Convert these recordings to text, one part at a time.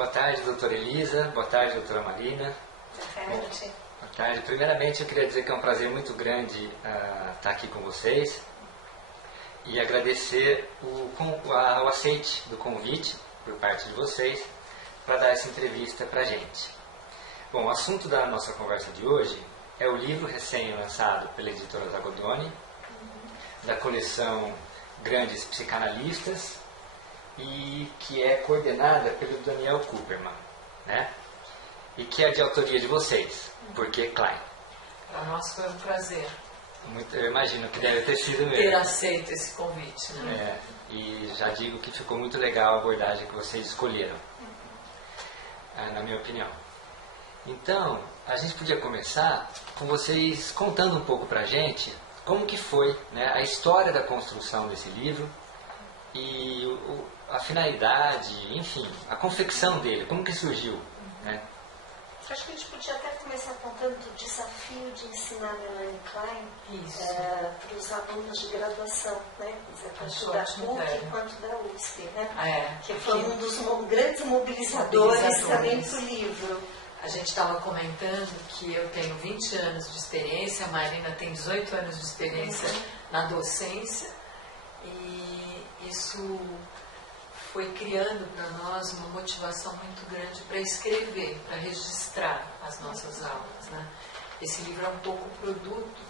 Boa tarde, doutora Elisa. Boa tarde, doutora Marina. Boa tarde. Boa tarde. Primeiramente, eu queria dizer que é um prazer muito grande estar aqui com vocês e agradecer o aceite do convite por parte de vocês para dar essa entrevista para a gente. Bom, o assunto da nossa conversa de hoje é o livro recém-lançado pela editora Zagodoni, da coleção Grandes Psicanalistas, e que é coordenada pelo Daniel Kuperman, né? E que é de autoria de vocês, porque Klein. Para nós foi um prazer. Eu imagino que deve ter sido mesmo. Ter aceito esse convite, né? E já digo que ficou muito legal a abordagem que vocês escolheram, na minha opinião. Então, a gente podia começar com vocês contando um pouco pra gente como que foi, né, a história da construção desse livro e a finalidade, enfim, a confecção dele, como que surgiu, né? Acho que a gente podia até começar contando do desafio de ensinar Melanie Klein para os alunos de graduação, né? Tanto da PUC quanto da USP, né? Que foi um dos grandes mobilizadores também para o livro. A gente estava comentando que eu tenho 20 anos de experiência, a Marina tem 18 anos de experiência na docência, e isso foi criando para nós uma motivação muito grande para escrever, para registrar as nossas aulas, né? Esse livro é um pouco produto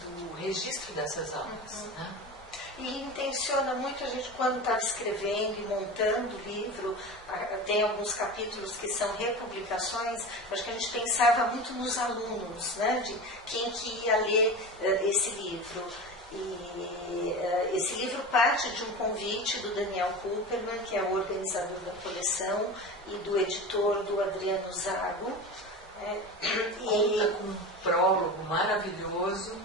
do registro dessas aulas, né? E intenciona muito a gente, quando estava escrevendo e montando o livro, tem alguns capítulos que são republicações, acho que a gente pensava muito nos alunos, né, de quem que ia ler esse livro. E esse livro parte de um convite do Daniel Kuperman, que é o organizador da coleção, e do editor, do Adriano Zago. Conta com um prólogo maravilhoso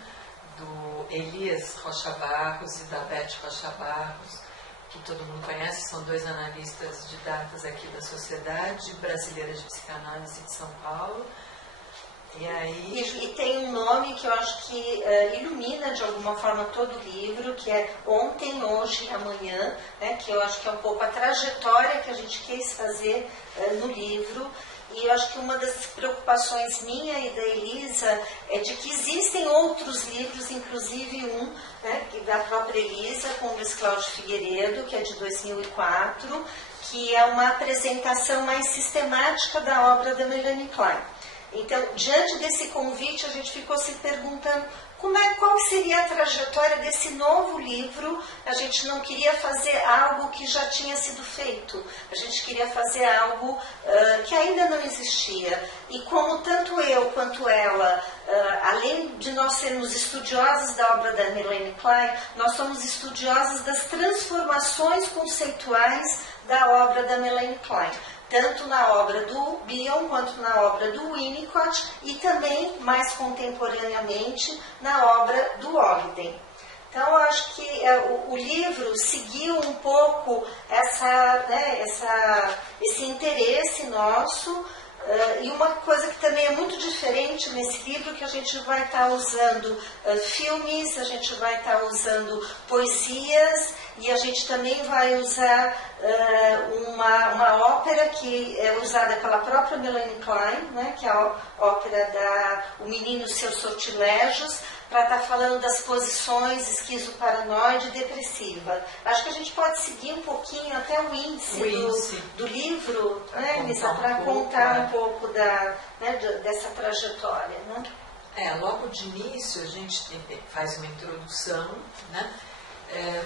do Elias Rocha Barros e da Beth Rocha Barros, que todo mundo conhece, são dois analistas de datas aqui da Sociedade Brasileira de Psicanálise de São Paulo. E tem um nome que eu acho que ilumina de alguma forma todo o livro, que é Ontem, Hoje e Amanhã, né, que eu acho que é um pouco a trajetória que a gente quis fazer no livro. E eu acho que uma das preocupações minha e da Elisa é de que existem outros livros, inclusive um, né, da própria Elisa, com o Luiz Cláudio Figueiredo, que é de 2004, que é uma apresentação mais sistemática da obra da Melanie Klein. Então, diante desse convite, a gente ficou se perguntando qual seria a trajetória desse novo livro. A gente não queria fazer algo que já tinha sido feito, a gente queria fazer algo que ainda não existia. E como tanto eu quanto ela, além de nós sermos estudiosos da obra da Melanie Klein, nós somos estudiosos das transformações conceituais da obra da Melanie Klein, tanto na obra do Bion quanto na obra do Winnicott e também, mais contemporaneamente, na obra do Ogden. Então, eu acho que o livro seguiu um pouco esse interesse nosso. E uma coisa que também é muito diferente nesse livro, que a gente vai estar usando filmes, a gente vai estar usando poesias, e a gente também vai usar uma ópera que é usada pela própria Melanie Klein, né, que é a ópera O Menino e Seus Sortilégios, para estar falando das posições esquizoparanoide e depressiva. Acho que a gente pode seguir um pouquinho até o índice do livro, né, Elisa, para contar um pouco dessa trajetória. Né? Logo de início a gente faz uma introdução, né,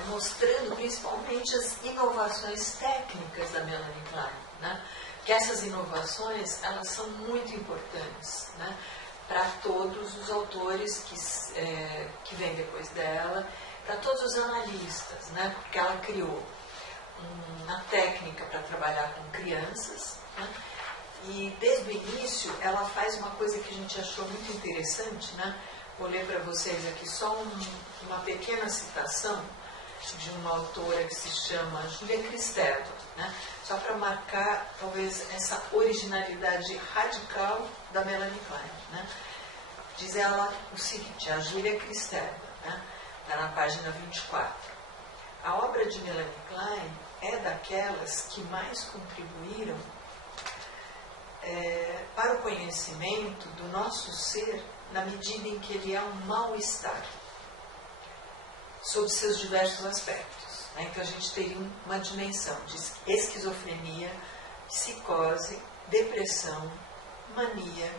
mostrando principalmente as inovações técnicas da Melanie Klein, né? Que essas inovações, elas são muito importantes, né, para todos os autores que vêm depois dela, para todos os analistas, né, porque ela criou uma técnica para trabalhar com crianças, né, e desde o início ela faz uma coisa que a gente achou muito interessante, né. Vou ler para vocês aqui só uma pequena citação de uma autora que se chama Júlia Kristeva, né, só para marcar talvez essa originalidade radical da Melanie Klein, né. Diz ela o seguinte, a Júlia Kristeva, né, está na página 24. A obra de Melanie Klein é daquelas que mais contribuíram para o conhecimento do nosso ser na medida em que ele é um mal-estar, sob seus diversos aspectos. Né? Então a gente teria uma dimensão de esquizofrenia, psicose, depressão, mania,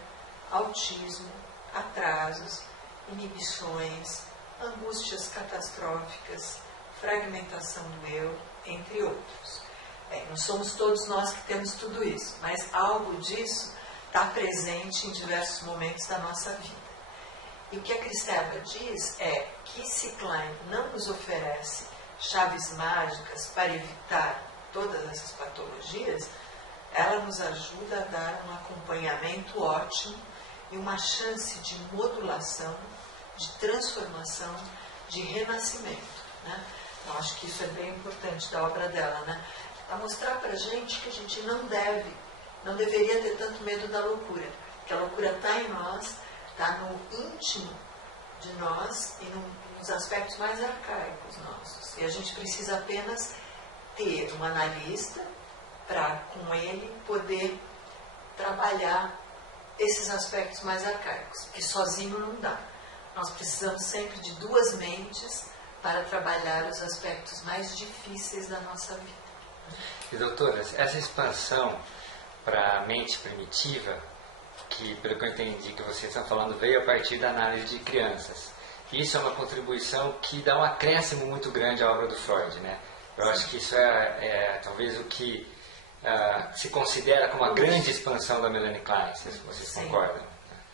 autismo, atrasos, inibições, angústias catastróficas, fragmentação do eu, entre outros. Não somos todos nós que temos tudo isso, mas algo disso está presente em diversos momentos da nossa vida. E o que a Kristeva diz é que se Klein não nos oferece chaves mágicas para evitar todas essas patologias, ela nos ajuda a dar um acompanhamento ótimo e uma chance de modulação, de transformação, de renascimento. Né? Eu acho que isso é bem importante da obra dela, né? A mostrar para a gente que a gente não deveria ter tanto medo da loucura, que a loucura está em nós, está no íntimo de nós e nos aspectos mais arcaicos nossos. E a gente precisa apenas ter um analista para, com ele, poder trabalhar esses aspectos mais arcaicos, que sozinho não dá. Nós precisamos sempre de duas mentes para trabalhar os aspectos mais difíceis da nossa vida. E doutoras, essa expansão para a mente primitiva, que pelo que eu entendi que vocês estão falando, veio a partir da análise de crianças. Isso é uma contribuição que dá um acréscimo muito grande à obra do Freud, né? Eu acho que isso é talvez o que se considera como a grande expansão da Melanie Klein, se vocês concordam.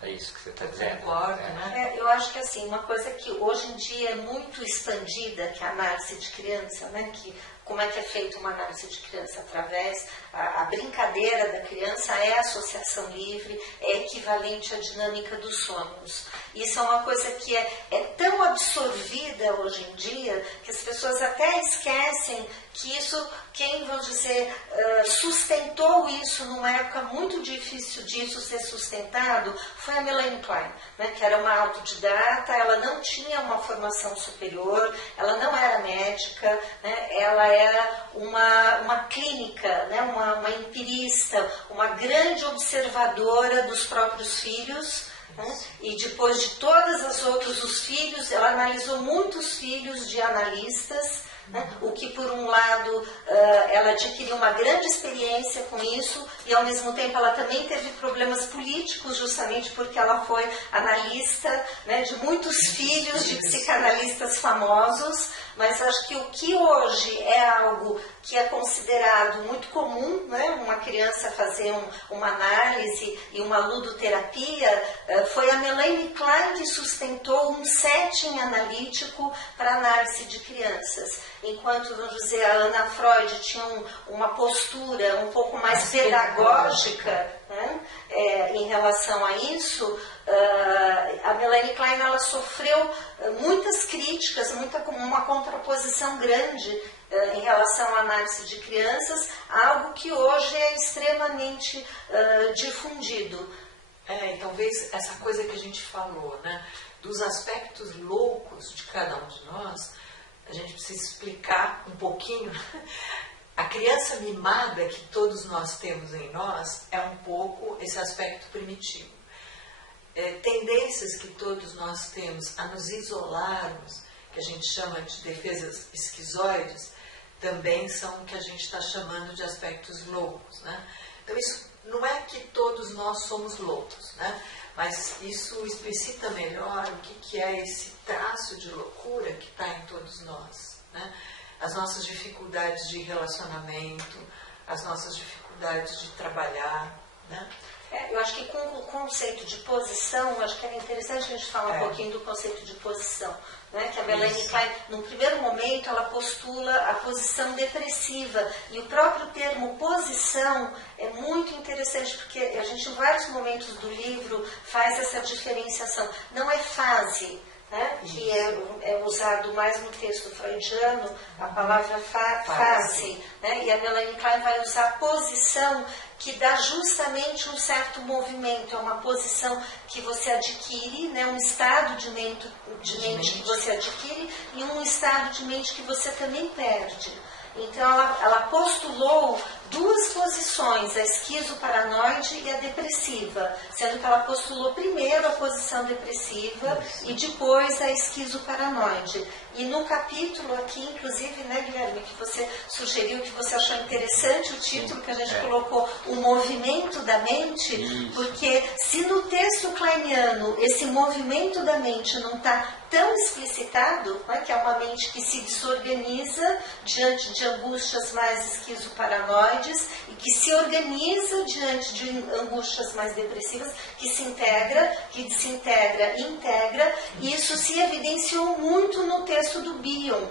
É isso que você está dizendo. Concordo, né? Eu acho que assim, uma coisa que hoje em dia é muito expandida, que é a análise de criança, né? Que como é que é feita uma análise de criança através a brincadeira da criança é a associação livre, é equivalente à dinâmica dos sonhos. Isso é uma coisa que é tão absorvida hoje em dia que as pessoas até esquecem que isso, quem, vamos dizer, sustentou isso numa época muito difícil disso ser sustentado, foi a Melanie Klein, né, que era uma autodidata, ela não tinha uma formação superior, ela não era médica, né, ela era uma clínica, né, uma empirista, uma grande observadora dos próprios filhos, né, e depois de todas as outras, os filhos, ela analisou muitos filhos de analistas, né? O que por um lado ela adquiriu uma grande experiência com isso e ao mesmo tempo ela também teve problemas políticos justamente porque ela foi analista, né, de muitos filhos de psicanalistas famosos, mas acho que o que hoje é algo que é considerado muito comum, né, uma criança fazer uma análise e uma ludoterapia, foi a Melanie Klein que sustentou um setting analítico para análise de crianças. Enquanto, vamos dizer, a Anna Freud tinha uma postura um pouco mais pedagógica, né, em relação a isso, a Melanie Klein ela sofreu muitas críticas, uma contraposição grande em relação à análise de crianças, algo que hoje é extremamente difundido. E talvez essa coisa que a gente falou, né, dos aspectos loucos de cada um de nós, a gente precisa explicar um pouquinho. A criança mimada que todos nós temos em nós é um pouco esse aspecto primitivo. Tendências que todos nós temos a nos isolarmos, que a gente chama de defesas esquizoides, também são o que a gente está chamando de aspectos loucos, né? Então isso não é que todos nós somos loucos, né? Mas isso explicita melhor o que é esse traço de loucura que está em todos nós, né? As nossas dificuldades de relacionamento, as nossas dificuldades de trabalhar, né? Eu acho que com o conceito de posição, eu acho que era interessante a gente falar um pouquinho do conceito de posição, né? Que a Melanie Klein, num primeiro momento, ela postula a posição depressiva, e o próprio termo posição é muito interessante, porque a gente em vários momentos do livro faz essa diferenciação. Não é fase, né, que é usado mais no texto freudiano, a palavra fase, né, e a Melanie Klein vai usar posição, que dá justamente um certo movimento, é uma posição que você adquire, né, um estado de mente que você adquire e um estado de mente que você também perde. Então ela postulou duas posições, a esquizoparanoide e a depressiva, sendo que ela postulou primeiro a posição depressiva e depois a esquizoparanoide. E no capítulo aqui, inclusive, né, Guilherme, que você sugeriu, que você achou interessante o título que a gente colocou, o movimento da mente, porque se no texto kleiniano esse movimento da mente não está tão explicitado, né, que é uma mente que se desorganiza diante de angústias mais esquizoparanoides e que se organiza diante de angústias mais depressivas, que se integra, que desintegra e integra, e isso se evidenciou muito no texto do Bion,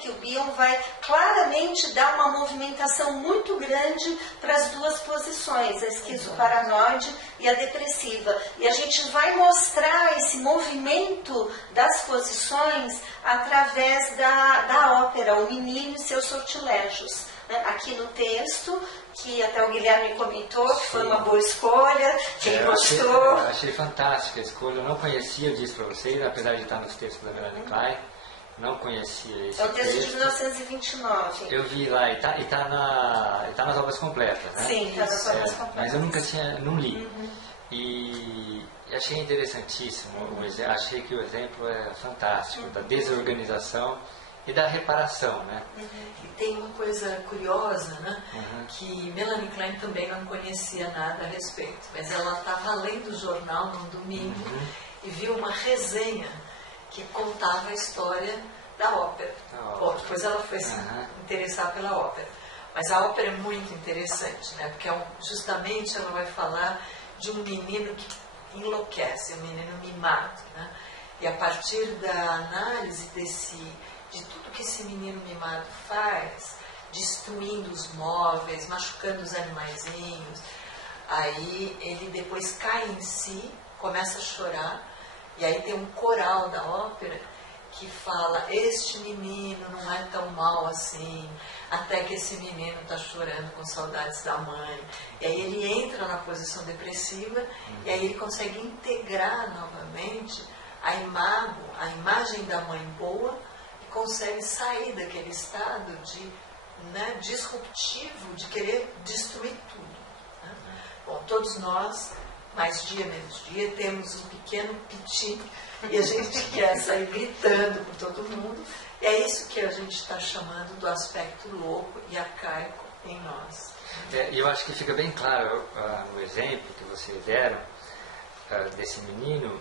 que o Bion vai claramente dar uma movimentação muito grande para as duas posições, a esquizoparanoide e a depressiva. E a gente vai mostrar esse movimento das posições através da ópera, O Menino e Seus Sortilégios. Aqui no texto, que até o Guilherme comentou, que foi uma boa escolha, que ele gostou. Eu achei fantástica a escolha, eu não conhecia, eu disse para vocês, apesar de estar nos textos da Melanie Klein. Não conhecia esse É um texto de 1929. Eu vi lá, e tá nas obras completas, né? Sim, está nas obras completas. Mas eu nunca não li. E achei interessantíssimo, achei que o exemplo é fantástico, da desorganização e da reparação, né? E tem uma coisa curiosa, né? Que Melanie Klein também não conhecia nada a respeito, mas ela estava lendo o jornal num domingo e viu uma resenha que contava a história da ópera. Bom, depois ela foi se interessar pela ópera. Mas a ópera é muito interessante, né? Porque justamente ela vai falar de um menino que enlouquece, um menino mimado, né? E a partir da análise de tudo que esse menino mimado faz, destruindo os móveis, machucando os animaizinhos, aí ele depois cai em si, começa a chorar. E aí tem um coral da ópera que fala, este menino não é tão mal assim, até que esse menino está chorando com saudades da mãe. E aí ele entra na posição depressiva e aí ele consegue integrar novamente a imagem da mãe boa e consegue sair daquele estado disruptivo, de querer destruir tudo. Né? Bom, todos nós, mais dia, menos dia, temos um pequeno piti e a gente quer sair gritando por todo mundo. E é isso que a gente está chamando do aspecto louco e arcaico em nós. E eu acho que fica bem claro no exemplo que vocês deram desse menino,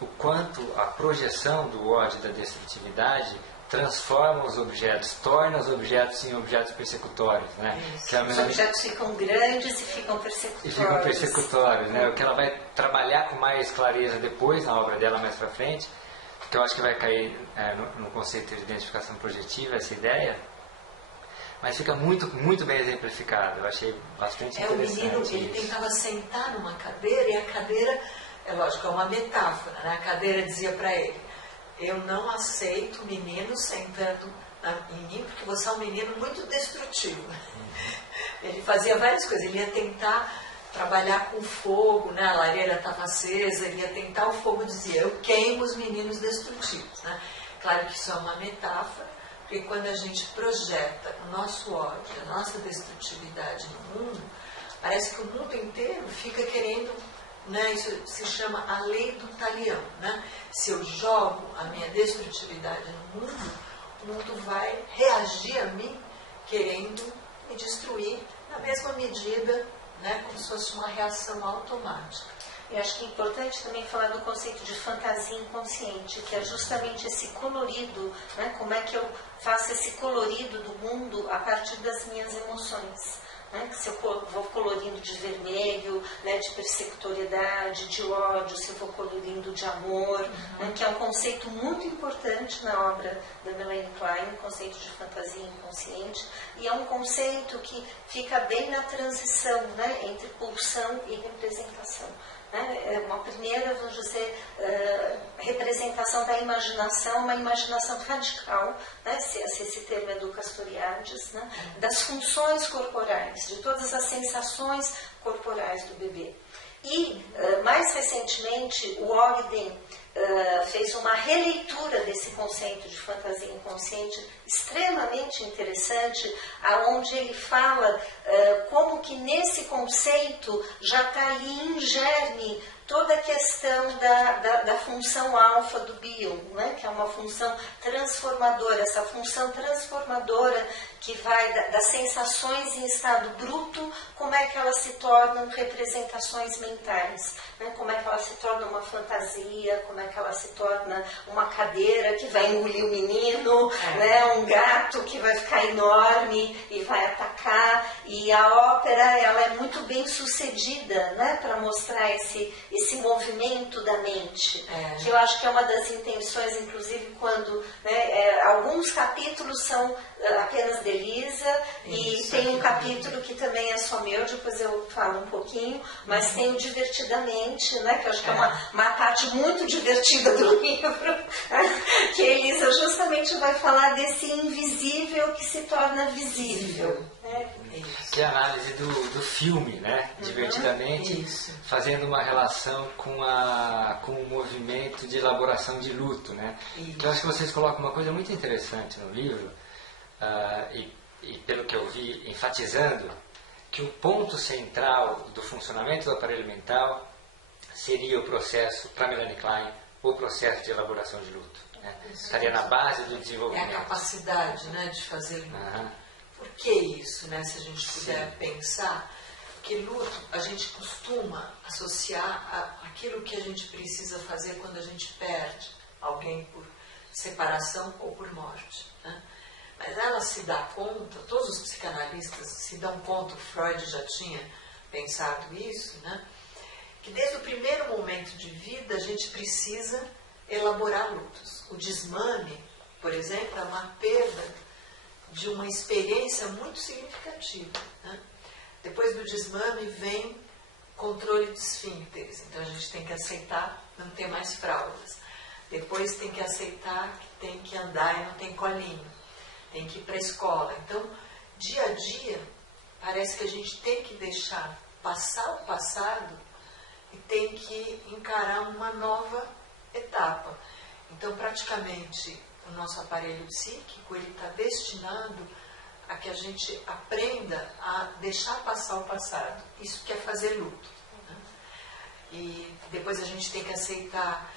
o quanto a projeção do ódio e da destrutividade transforma os objetos, torna os objetos em objetos persecutórios, né? Que os objetos ficam grandes e ficam persecutórios. E ficam persecutórios, né? O que ela vai trabalhar com mais clareza depois, na obra dela mais para frente, que eu acho que vai cair no conceito de identificação projetiva, essa ideia, mas fica muito, muito bem exemplificado. Eu achei bastante interessante. O menino, ele tentava sentar numa cadeira e a cadeira, é lógico, é uma metáfora, né? A cadeira dizia para ele, eu não aceito menino sentando em mim, porque você é um menino muito destrutivo. Ele fazia várias coisas, ele ia tentar trabalhar com fogo, né? A lareira estava acesa, ele ia tentar, o fogo dizia, eu queimo os meninos destrutivos. Né? Claro que isso é uma metáfora, porque quando a gente projeta o nosso ódio, a nossa destrutividade no mundo, parece que o mundo inteiro fica querendo, né? Isso se chama a lei do talião. Né? Se eu jogo a minha destrutividade no mundo, o mundo vai reagir a mim querendo me destruir na mesma medida, né? Como se fosse uma reação automática. Eu acho que é importante também falar do conceito de fantasia inconsciente, que é justamente esse colorido, né? Como é que eu faço esse colorido do mundo a partir das minhas emoções. Né? Se eu vou colorindo de vermelho, né? De persecutoriedade, de ódio, se eu vou colorindo de amor, né? Que é um conceito muito importante na obra da Melanie Klein, o conceito de fantasia inconsciente, e é um conceito que fica bem na transição, né? Entre pulsão e representação. É uma primeira, vamos dizer, representação da imaginação, uma imaginação radical, né, se esse termo é do Castoriadis, né, das funções corporais, de todas as sensações corporais do bebê. E, mais recentemente, o Ogden fez uma releitura desse conceito de fantasia inconsciente extremamente interessante, aonde ele fala como que nesse conceito já está ali em germe toda a questão da função alfa do Bion, né? Que é uma função transformadora, essa função transformadora que vai das sensações em estado bruto, como é que elas se tornam representações mentais, né? Como é que ela se torna uma fantasia, como é que ela se torna uma cadeira que vai engolir o menino, né? Um gato que vai ficar enorme e vai atacar, e a ópera ela é muito bem sucedida, né? Para mostrar esse movimento da mente, que eu acho que é uma das intenções, inclusive quando, né, alguns capítulos são apenas de Elisa, e tem um capítulo que também é só meu, depois eu falo um pouquinho, mas tem o Divertidamente, né, que eu acho que é uma parte muito divertida do livro, que a Elisa justamente vai falar desse invisível que se torna visível. Que é a análise do filme, né? Divertidamente, fazendo uma relação com o movimento de elaboração de luto, né? Que eu acho que vocês colocam uma coisa muito interessante no livro, e pelo que eu vi, enfatizando que o ponto central do funcionamento do aparelho mental seria o processo, para Melanie Klein, o processo de elaboração de luto. Né? Estaria na base do desenvolvimento. É a capacidade, né, de fazer luto. Por que isso, né? Se a gente puder pensar que luto a gente costuma associar aquilo que a gente precisa fazer quando a gente perde alguém por separação ou por morte, né? Mas ela se dá conta, todos os psicanalistas se dão conta, o Freud já tinha pensado isso, né? Que desde o primeiro momento de vida a gente precisa elaborar lutos. O desmame, por exemplo, é uma perda de uma experiência muito significativa, né? Depois do desmame vem controle de esfíncteres, então a gente tem que aceitar não ter mais fraldas. Depois tem que aceitar que tem que andar e não tem colinho, tem que ir para a escola. Então, dia a dia, parece que a gente tem que deixar passar o passado e tem que encarar uma nova etapa. Então, praticamente, o nosso aparelho psíquico ele está destinado a que a gente aprenda a deixar passar o passado. Isso que é fazer luto, né? E depois a gente tem que aceitar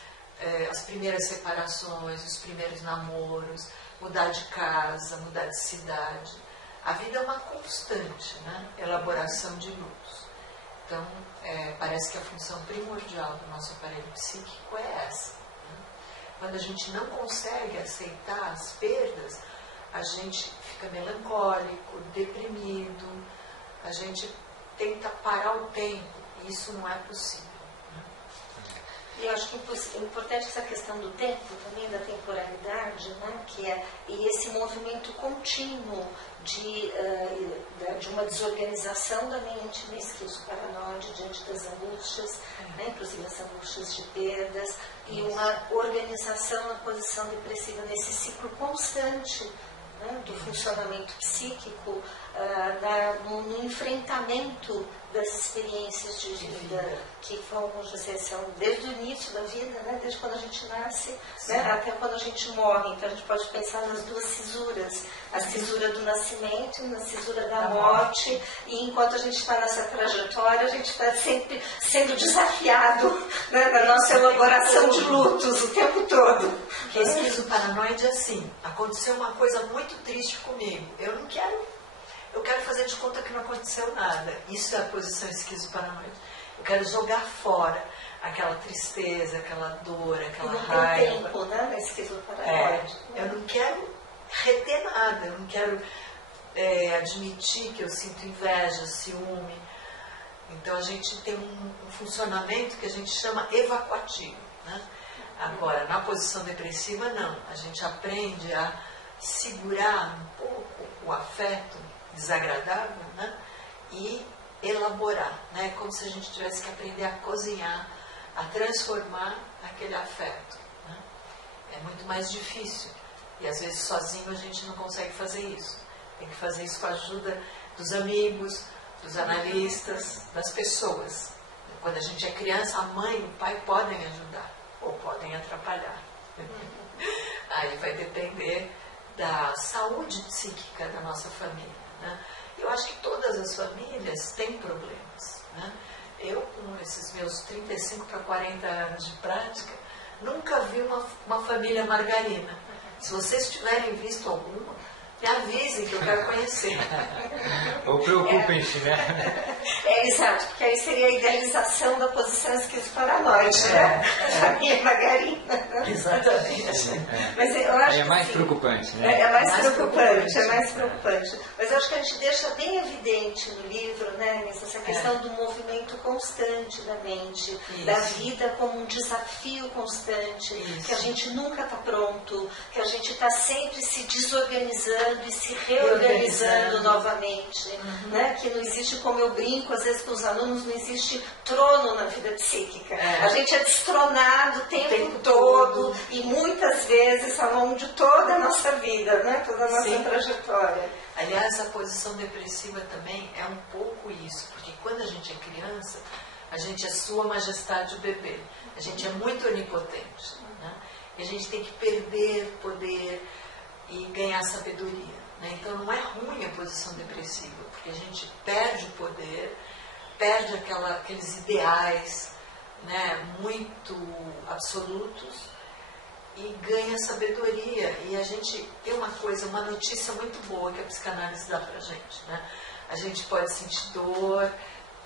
as primeiras separações, os primeiros namoros, mudar de casa, mudar de cidade. A vida é uma constante, né? Elaboração de lutos. Então, parece que a função primordial do nosso aparelho psíquico é essa. Quando a gente não consegue aceitar as perdas, a gente fica melancólico, deprimido, a gente tenta parar o tempo, e isso não é possível. E eu acho que é importante essa questão do tempo também, da temporalidade, né? E esse movimento contínuo de uma desorganização da mente na esquizoparanoide diante das angústias, né? Inclusive as angústias de perdas, e uma organização na posição depressiva nesse ciclo constante, né? Do funcionamento psíquico, no enfrentamento das experiências de vida que vão são desde o início da vida, né? Desde quando a gente nasce, né? Até quando a gente morre. Então a gente pode pensar nas duas cisuras, a cisura do nascimento e a cisura da morte, e enquanto a gente está nessa trajetória, a gente está sempre sendo desafiado, né? Na nossa elaboração de lutos o tempo todo. Porque a esquizoparanoide é assim, aconteceu uma coisa muito triste comigo, eu quero fazer de conta que não aconteceu nada. Isso é a posição esquizoparanoide. Eu quero jogar fora aquela tristeza, aquela dor, aquela raiva. Não tem tempo, né, na esquizoparanoide. Eu não quero reter nada, eu não quero admitir que eu sinto inveja, ciúme. Então a gente tem um funcionamento que a gente chama evacuativo, né? Agora, na posição depressiva, não. A gente aprende a segurar um pouco o afeto desagradável, né? E elaborar, né? Como se a gente tivesse que aprender a cozinhar, a transformar aquele afeto, né? É muito mais difícil e às vezes sozinho a gente não consegue fazer isso. Tem que fazer isso com a ajuda dos amigos, dos analistas, das pessoas. Quando a gente é criança, a mãe e o pai podem ajudar. ou podem atrapalhar. Aí vai depender da saúde psíquica da nossa família, né? Eu acho que todas as famílias têm problemas, né? Eu, com esses meus 35 para 40 anos de prática, nunca vi uma família margarina. Se vocês tiverem visto alguma, me avisem que eu quero conhecer. Ou preocupem-se, né? Exato, porque aí seria a idealização da posição esquizoparanoide, né? Família margarina. Exatamente. Mas eu acho Aí é mais que, preocupante, né? É mais preocupante, é mais preocupante. Mas eu acho que a gente deixa bem evidente no livro, né, essa questão do movimento constante da mente, da vida como um desafio constante, que a gente nunca está pronto, que a gente está sempre se desorganizando e se reorganizando novamente, né? Que não existe, como eu brinco às vezes com os alunos, não existe trono na vida psíquica. A gente é destronado o tempo todo e muitas vezes ao longo de toda a nossa vida, né? Toda a nossa trajetória. Aliás, a posição depressiva também é um pouco isso, porque quando a gente é criança, a gente é Sua Majestade o bebê, a gente é muito onipotente, né? E a gente tem que perder poder e ganhar sabedoria, né? Então não é ruim a posição depressiva, porque a gente perde o poder, perde aqueles ideais, né, muito absolutos e ganha sabedoria. E a gente tem uma notícia muito boa que a psicanálise dá pra gente, né? A gente pode sentir dor,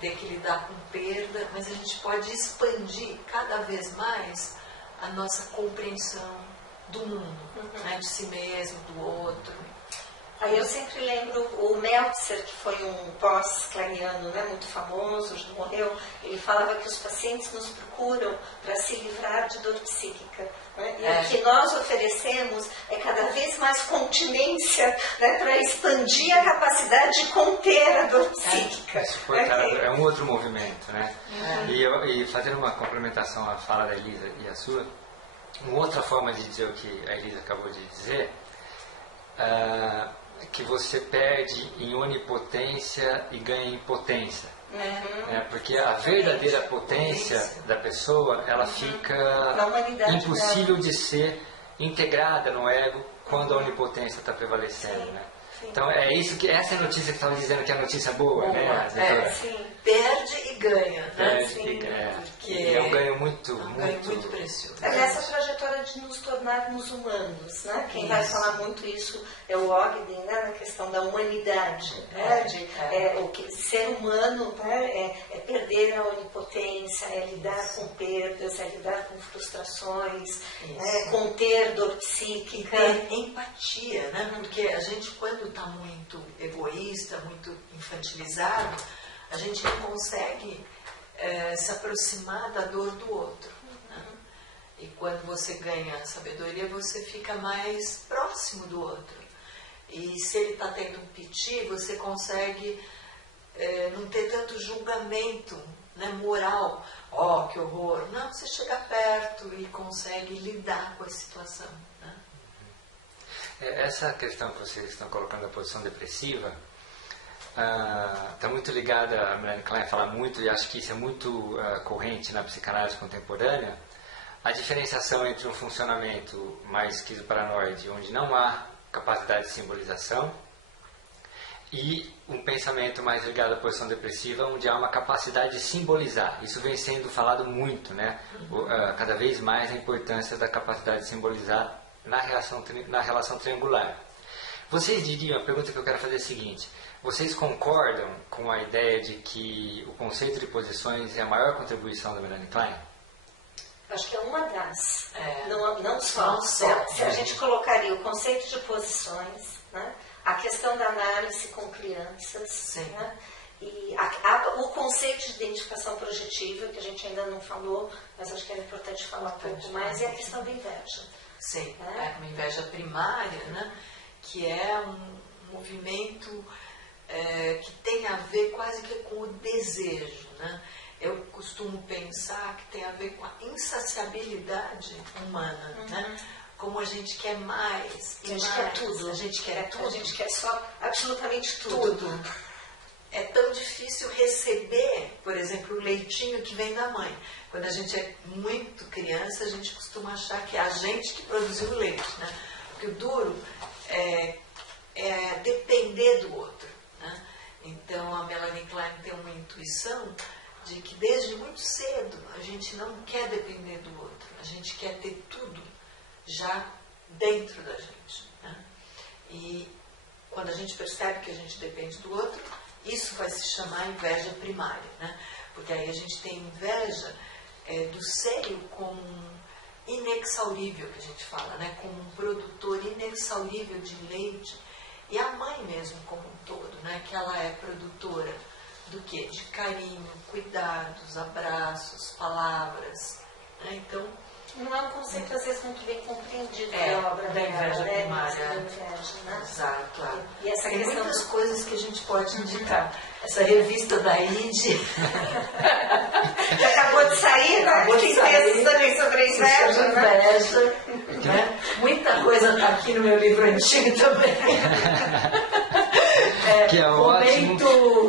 ter que lidar com perda, mas a gente pode expandir cada vez mais a nossa compreensão do mundo, né, de si mesmo, do outro. Aí eu sempre lembro o Meltzer, que foi um pós-clariano, né, muito famoso, já morreu. Ele falava que os pacientes nos procuram para se livrar de dor psíquica, né? E o que nós oferecemos é cada vez mais continência, né, para expandir a capacidade de conter a dor psíquica. É um outro movimento, né? E fazendo uma complementação à fala da Elisa e a sua, uma outra forma de dizer o que a Elisa acabou de dizer, que você perde em onipotência e ganha em potência. Porque a verdadeira potência da pessoa, ela fica impossível de ser integrada no ego quando a onipotência está prevalecendo, né? Então essa é a notícia que estava dizendo que é a notícia boa, né? Perde e ganha, né? Perde e ganha. E é um ganho muito precioso. É nessa trajetória de nos tornarmos humanos, né? Quem vai falar muito isso é o Ogden, né? Na questão da humanidade, né? O que ser humano, né? É perder a onipotência, é lidar com perdas, é lidar com frustrações, conter dor psíquica, ter empatia, né? Porque a gente, quando está muito egoísta, muito infantilizado, a gente não consegue se aproximar da dor do outro, né? E quando você ganha sabedoria, você fica mais próximo do outro. E se ele está tendo um piti, você consegue não ter tanto julgamento, né, moral. Que horror! Não, você chega perto e consegue lidar com a situação, né? Essa questão que vocês estão colocando da posição depressiva está muito ligada, a Melanie Klein fala muito, e acho que isso é muito corrente na psicanálise contemporânea, a diferenciação entre um funcionamento mais esquizoparanoide, onde não há capacidade de simbolização, e um pensamento mais ligado à posição depressiva, onde há uma capacidade de simbolizar. Isso vem sendo falado muito, né? Cada vez mais a importância da capacidade de simbolizar na relação triangular. Vocês diriam, a pergunta que eu quero fazer é a seguinte: vocês concordam com a ideia de que o conceito de posições é a maior contribuição da Melanie Klein? Acho que é uma das, não só. Se a gente colocaria o conceito de posições, né? A questão da análise com crianças, né? E o conceito de identificação projetiva, que a gente ainda não falou, mas acho que é importante falar um pouco mais, e a questão da inveja. Sim, uma inveja primária, né? Que é um movimento que tem a ver quase que com o desejo, né? Eu costumo pensar que tem a ver com a insaciabilidade humana, né? Como a gente quer mais, a gente quer tudo, a gente quer tudo, a gente quer absolutamente tudo. É tão difícil receber, por exemplo, o leitinho que vem da mãe. Quando a gente é muito criança, a gente costuma achar que é a gente que produziu o leite, né? Porque o duro é depender do outro, né? Então a Melanie Klein tem uma intuição de que desde muito cedo a gente não quer depender do outro, a gente quer ter tudo já dentro da gente, né? E quando a gente percebe que a gente depende do outro, isso vai se chamar inveja primária, né? Porque aí a gente tem inveja do seio como inexaurível, que a gente fala, né? Como um produtor inexaurível de leite. E a mãe mesmo como um todo, né? Que ela é produtora do quê? De carinho, cuidados, abraços, palavras, né? Então, não é um conceito às vezes muito bem compreendido da obra da inveja né? primária. Da inveja, né? Exato, claro. E essa tem questão muitas coisas que a gente pode indicar. Essa revista da ID que acabou de sair, né? Tem textos também sobre inveja, né? Muita coisa está aqui no meu livro antigo também. Que é momento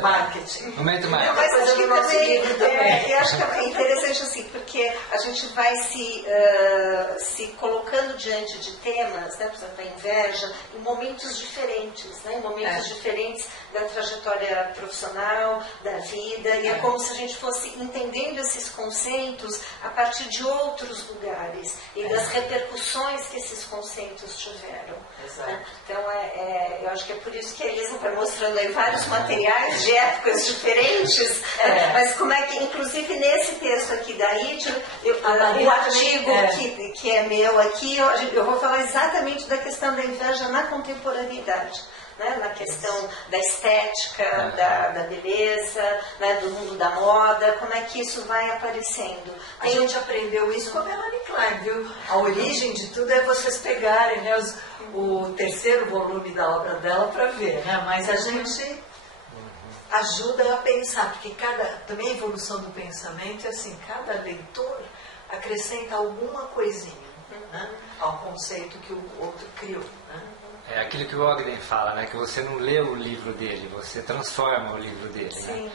marketing. Momento Mas marketing. acho que nosso também, livro também. eu acho que é interessante assim, porque a gente vai se colocando diante de temas, né, por exemplo, a inveja, em momentos diferentes, né, em momentos diferentes da trajetória profissional, da vida, e é como se a gente fosse entendendo esses conceitos a partir de outros lugares e das repercussões que esses conceitos tiveram. Né? Então, eu acho que é por isso que a Elisa vai mostrando aí vários materiais de épocas diferentes, mas como é que, inclusive nesse texto aqui da Id, o artigo que é meu aqui, eu vou falar exatamente da questão da inveja na contemporaneidade. Né, na questão da estética, da beleza, né, do mundo da moda, como é que isso vai aparecendo. A gente aprendeu isso com a Melanie Klein, viu? A origem de tudo é vocês pegarem, né, o terceiro volume da obra dela para ver, né? Mas a gente ajuda a pensar, porque também a evolução do pensamento é assim, cada leitor acrescenta alguma coisinha, né, ao conceito que o outro criou, né? É aquilo que o Ogden fala, né? Que você não lê o livro dele, você transforma o livro dele. Sim. Né?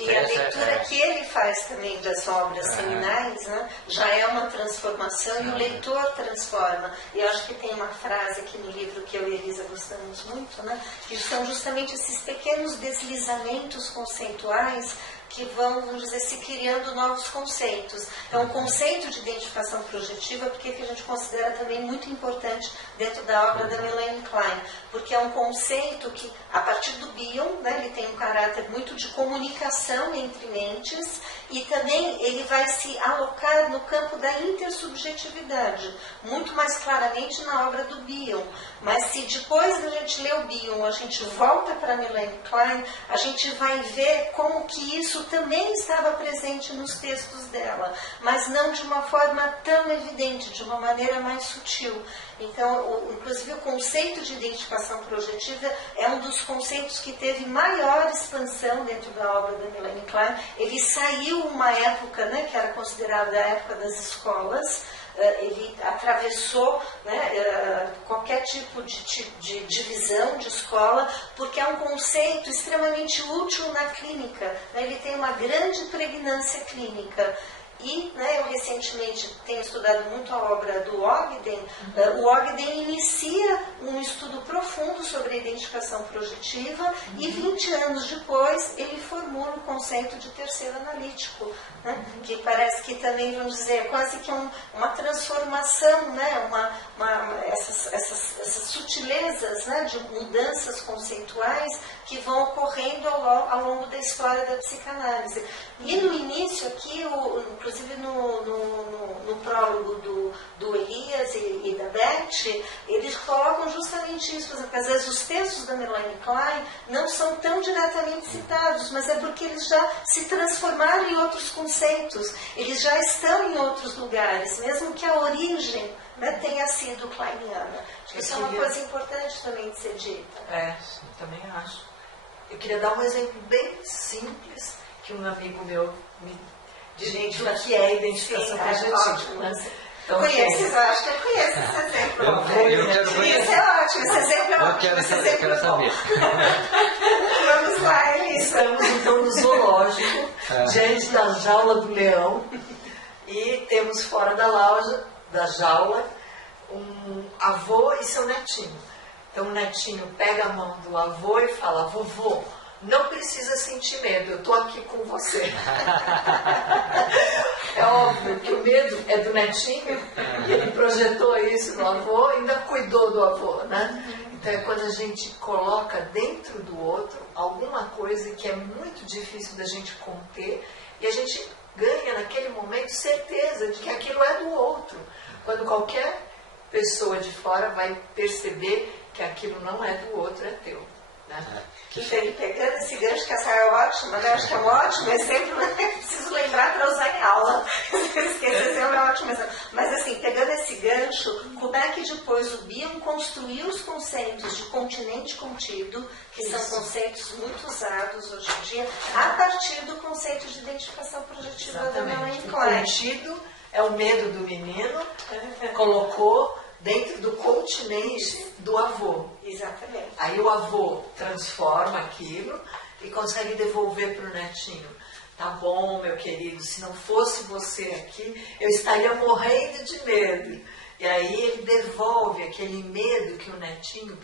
E a leitura que ele faz também das obras seminais, né, já é uma transformação e o leitor transforma. E eu acho que tem uma frase aqui no livro que eu e a Elisa gostamos muito, né, que são justamente esses pequenos deslizamentos conceituais que vão, vamos dizer, se criando novos conceitos. Então, o conceito de identificação projetiva, porque que a gente considera também muito importante dentro da obra da Melanie Klein, porque é um conceito que, a partir do Bion, né, ele tem um caráter muito de comunicação entre mentes e também ele vai se alocar no campo da intersubjetividade, muito mais claramente na obra do Bion. Mas se depois da gente ler o Bion, a gente volta para a Melanie Klein, a gente vai ver como que isso também estava presente nos textos dela, mas não de uma forma tão evidente, de uma maneira mais sutil. Então, inclusive o conceito de identificação projetiva é um dos conceitos que teve maior expansão dentro da obra da Melanie Klein. Ele saiu uma época, né, que era considerada a época das escolas. Ele atravessou, né, qualquer tipo de divisão de escola, porque é um conceito extremamente útil na clínica, né? Ele tem uma grande pregnância clínica. E, né, eu recentemente tenho estudado muito a obra do Ogden. O Ogden inicia um estudo profundo sobre a identificação projetiva e 20 anos depois ele formula o conceito de terceiro analítico, né, que parece que também, vamos dizer, quase que uma transformação, né, essas sutilezas, né, de mudanças conceituais que vão ocorrendo ao longo da história da psicanálise. E no início aqui, inclusive no prólogo do Elias e da Beth, eles colocam justamente isso. Por exemplo, às vezes os textos da Melanie Klein não são tão diretamente citados, mas é porque eles já se transformaram em outros conceitos, eles já estão em outros lugares, mesmo que a origem, né, tenha sido kleiniana. Acho que isso é uma coisa importante também de ser dita. Também acho. Eu queria dar um exemplo bem simples que um amigo meu de gente que é a identificação projetiva. Né? Então, eu acho que eu conheço esse exemplo. Isso é ótimo, esse exemplo é ótimo. Eu quero saber. Vamos lá, Elisa. Estamos então nos diante da jaula do leão, e temos fora da jaula, um avô e seu netinho. Então o netinho pega a mão do avô e fala: vovô, não precisa sentir medo, eu estou aqui com você. É óbvio que o medo é do netinho, e ele projetou isso no avô e ainda cuidou do avô, né? Então é quando a gente coloca dentro do outro alguma coisa que é muito difícil da gente conter, e a gente ganha naquele momento certeza de que aquilo é do outro. Quando qualquer pessoa de fora vai perceber que aquilo não é do outro, é teu. Né? Então, pegando esse gancho, que essa é ótima, né? Acho que é um ótimo exemplo, né? Preciso lembrar para usar em aula. Esse exemplo é um ótimo exemplo. Mas assim, pegando esse gancho, como é que depois o Bion construiu os conceitos de continente contido, que são conceitos muito usados hoje em dia, a partir do conceito de identificação projetiva da Melanie Klein. O contido é o medo do menino, colocou dentro do continente do avô. Exatamente. Aí o avô transforma aquilo e consegue devolver para o netinho. Tá bom, meu querido, se não fosse você aqui, eu estaria morrendo de medo. E aí ele devolve aquele medo que o netinho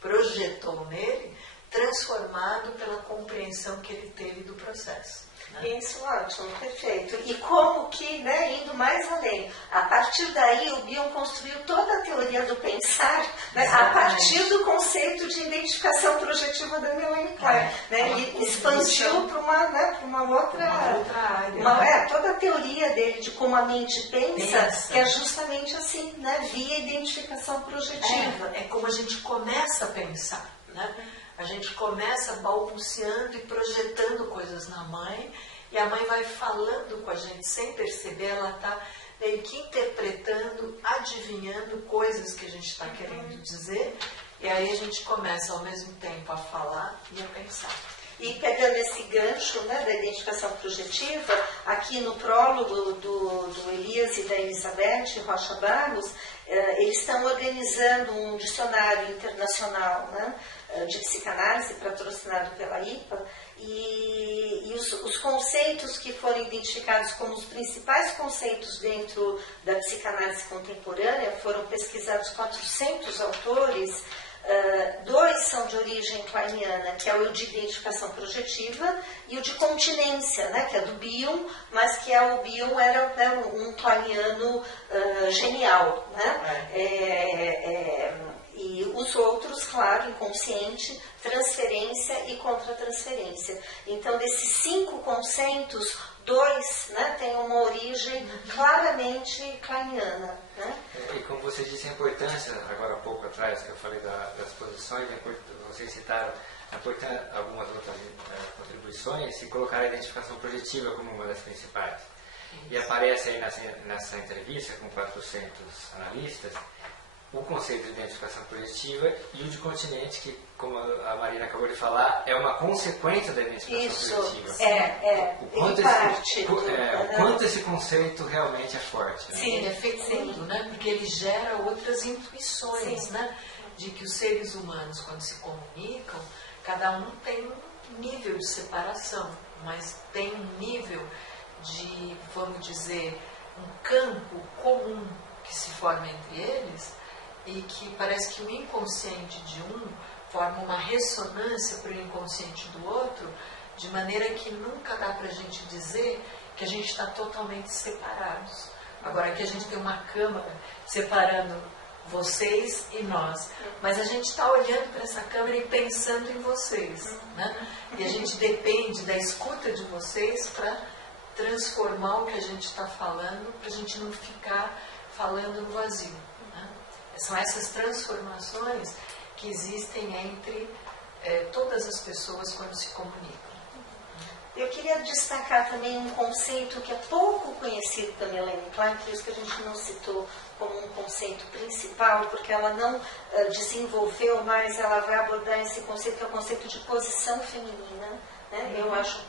projetou nele, transformado pela compreensão que ele teve do processo. Isso, ótimo, perfeito. E como que, né, indo mais além, a partir daí o Bion construiu toda a teoria do pensar, né, a partir do conceito de identificação projetiva da Melanie Klein, né, e expandiu para uma outra área. Toda a teoria dele de como a mente pensa, que é justamente assim, né, via identificação projetiva. É como a gente começa a pensar, né? A gente começa balbuciando e projetando coisas na mãe, e a mãe vai falando com a gente sem perceber, ela está meio que interpretando, adivinhando coisas que a gente está querendo dizer, e aí a gente começa ao mesmo tempo a falar e a pensar. E pegando esse gancho, né, da identificação projetiva, aqui no prólogo do Elias e da Elizabeth Rocha Barros, eles estão organizando um dicionário internacional, né, de psicanálise, patrocinado pela IPA, e os conceitos que foram identificados como os principais conceitos dentro da psicanálise contemporânea, foram pesquisados 400 autores. 2 são de origem kleiniana, que é o de identificação projetiva, e o de continência, né, que é do Bion, mas que o Bion era um kleiniano genial, né? E os outros, claro, inconsciente, transferência e contratransferência. Então, desses 5 conceitos, 2, né, têm uma origem claramente kleiniana. Né? E como você disse, a importância, agora há pouco atrás, que eu falei das posições, vocês citaram algumas outras contribuições e colocaram a identificação projetiva como uma das principais. E aparece aí nessa entrevista com 400 analistas o conceito de identificação projetiva e o de continente, que, como a Marina acabou de falar, é uma consequência da identificação projetiva. O quanto esse conceito realmente é forte. Né? Sim, ele é fecundo, né? Porque ele gera outras intuições, né? De que os seres humanos, quando se comunicam, cada um tem um nível de separação, mas tem um nível de, vamos dizer, um campo comum que se forma entre eles, e que parece que o inconsciente de um forma uma ressonância para o inconsciente do outro, de maneira que nunca dá para a gente dizer que a gente está totalmente separados. Agora que a gente tem uma câmara separando vocês e nós, mas a gente está olhando para essa câmera e pensando em vocês, né? E a gente depende da escuta de vocês para transformar o que a gente está falando, para a gente não ficar falando no vazio. São essas transformações que existem entre todas as pessoas quando se comunicam. Eu queria destacar também um conceito que é pouco conhecido pela Melanie Klein, por isso que a gente não citou como um conceito principal, porque ela não desenvolveu, mas ela vai abordar esse conceito, que é o conceito de posição feminina né? Eu acho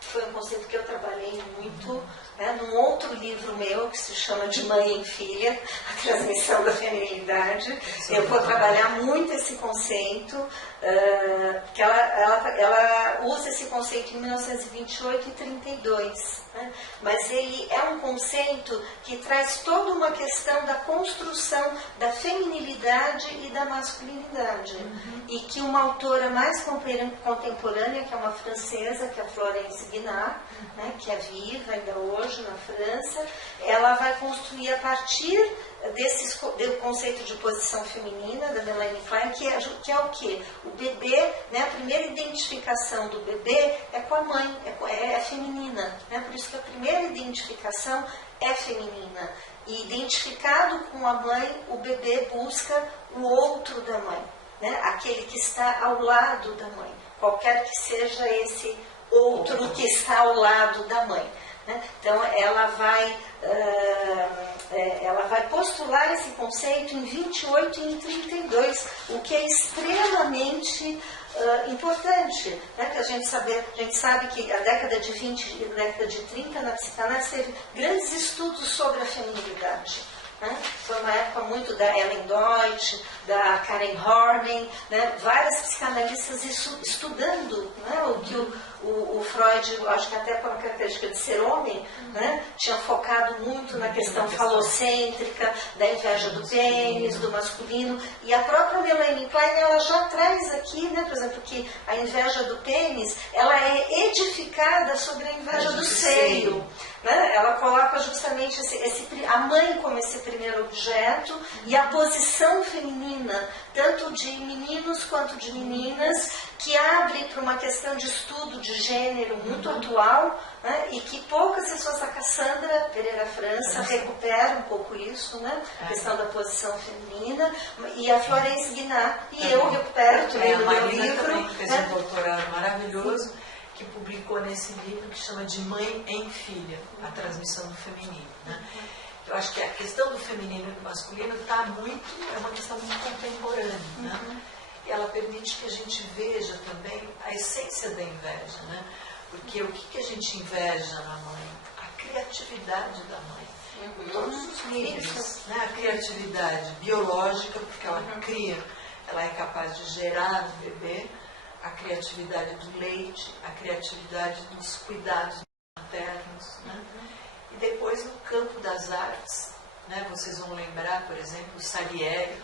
foi um conceito que eu trabalhei muito, né? Num outro livro meu que se chama De Mãe em Filha, a transmissão da feminilidade. Eu vou trabalhar muito esse conceito, que ela usa esse conceito em 1928 e 32, né? Mas ele é um conceito que traz toda uma questão da construção da feminilidade e da masculinidade, e que uma autora mais contemporânea, que é uma francesa, que é a Florence Guinard, né, que é viva ainda hoje na França, ela vai construir a partir do conceito de posição feminina da Melanie Klein, que é o quê? O bebê, né, a primeira identificação do bebê é com a mãe, é feminina, né? Por isso que a primeira identificação é feminina. E identificado com a mãe, o bebê busca o outro da mãe, né? Aquele que está ao lado da mãe, qualquer que seja esse outro que está ao lado da mãe, né? Então ela vai postular esse conceito em 28 e em 32, o que é extremamente importante, né? Que a gente sabe que a década de 20 e a década de 30 na psicanálise teve grandes estudos sobre a feminilidade, né? Foi uma época muito da Ellen Deutsch, da Karen Horney, né? Várias psicanalistas estudando, né? O que o Freud, acho que até por uma característica de ser homem, né? Tinha focado muito na questão falocêntrica, da inveja do pênis, do masculino, e a própria Melanie Klein, ela já traz aqui, né? Por exemplo, que a inveja do pênis, ela é edificada sobre a inveja do seio, né? Ela coloca justamente a mãe como esse primeiro objeto, e a posição feminina, tanto de meninos quanto de meninas, que abre para uma questão de estudo de gênero muito atual, né? E que poucas pessoas, a Cassandra Pereira França recupera um pouco isso, né? A questão da posição feminina, e a Florence Guinard, e eu recupero também no meu livro. Também fez um doutorado maravilhoso, que publicou nesse livro que chama De Mãe em Filha, a transmissão do feminino, né? Eu acho que a questão do feminino e do masculino é uma questão muito contemporânea, né? E ela permite que a gente veja também a essência da inveja, né? Porque o que a gente inveja na mãe? A criatividade da mãe, em todos os níveis, né? A criatividade biológica, porque ela cria, ela é capaz de gerar um bebê, a criatividade do leite, a criatividade dos cuidados maternos, né? E depois no campo das artes, né? Vocês vão lembrar, por exemplo, o Salieri,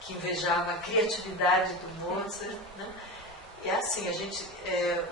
que invejava a criatividade do Mozart, né? E assim,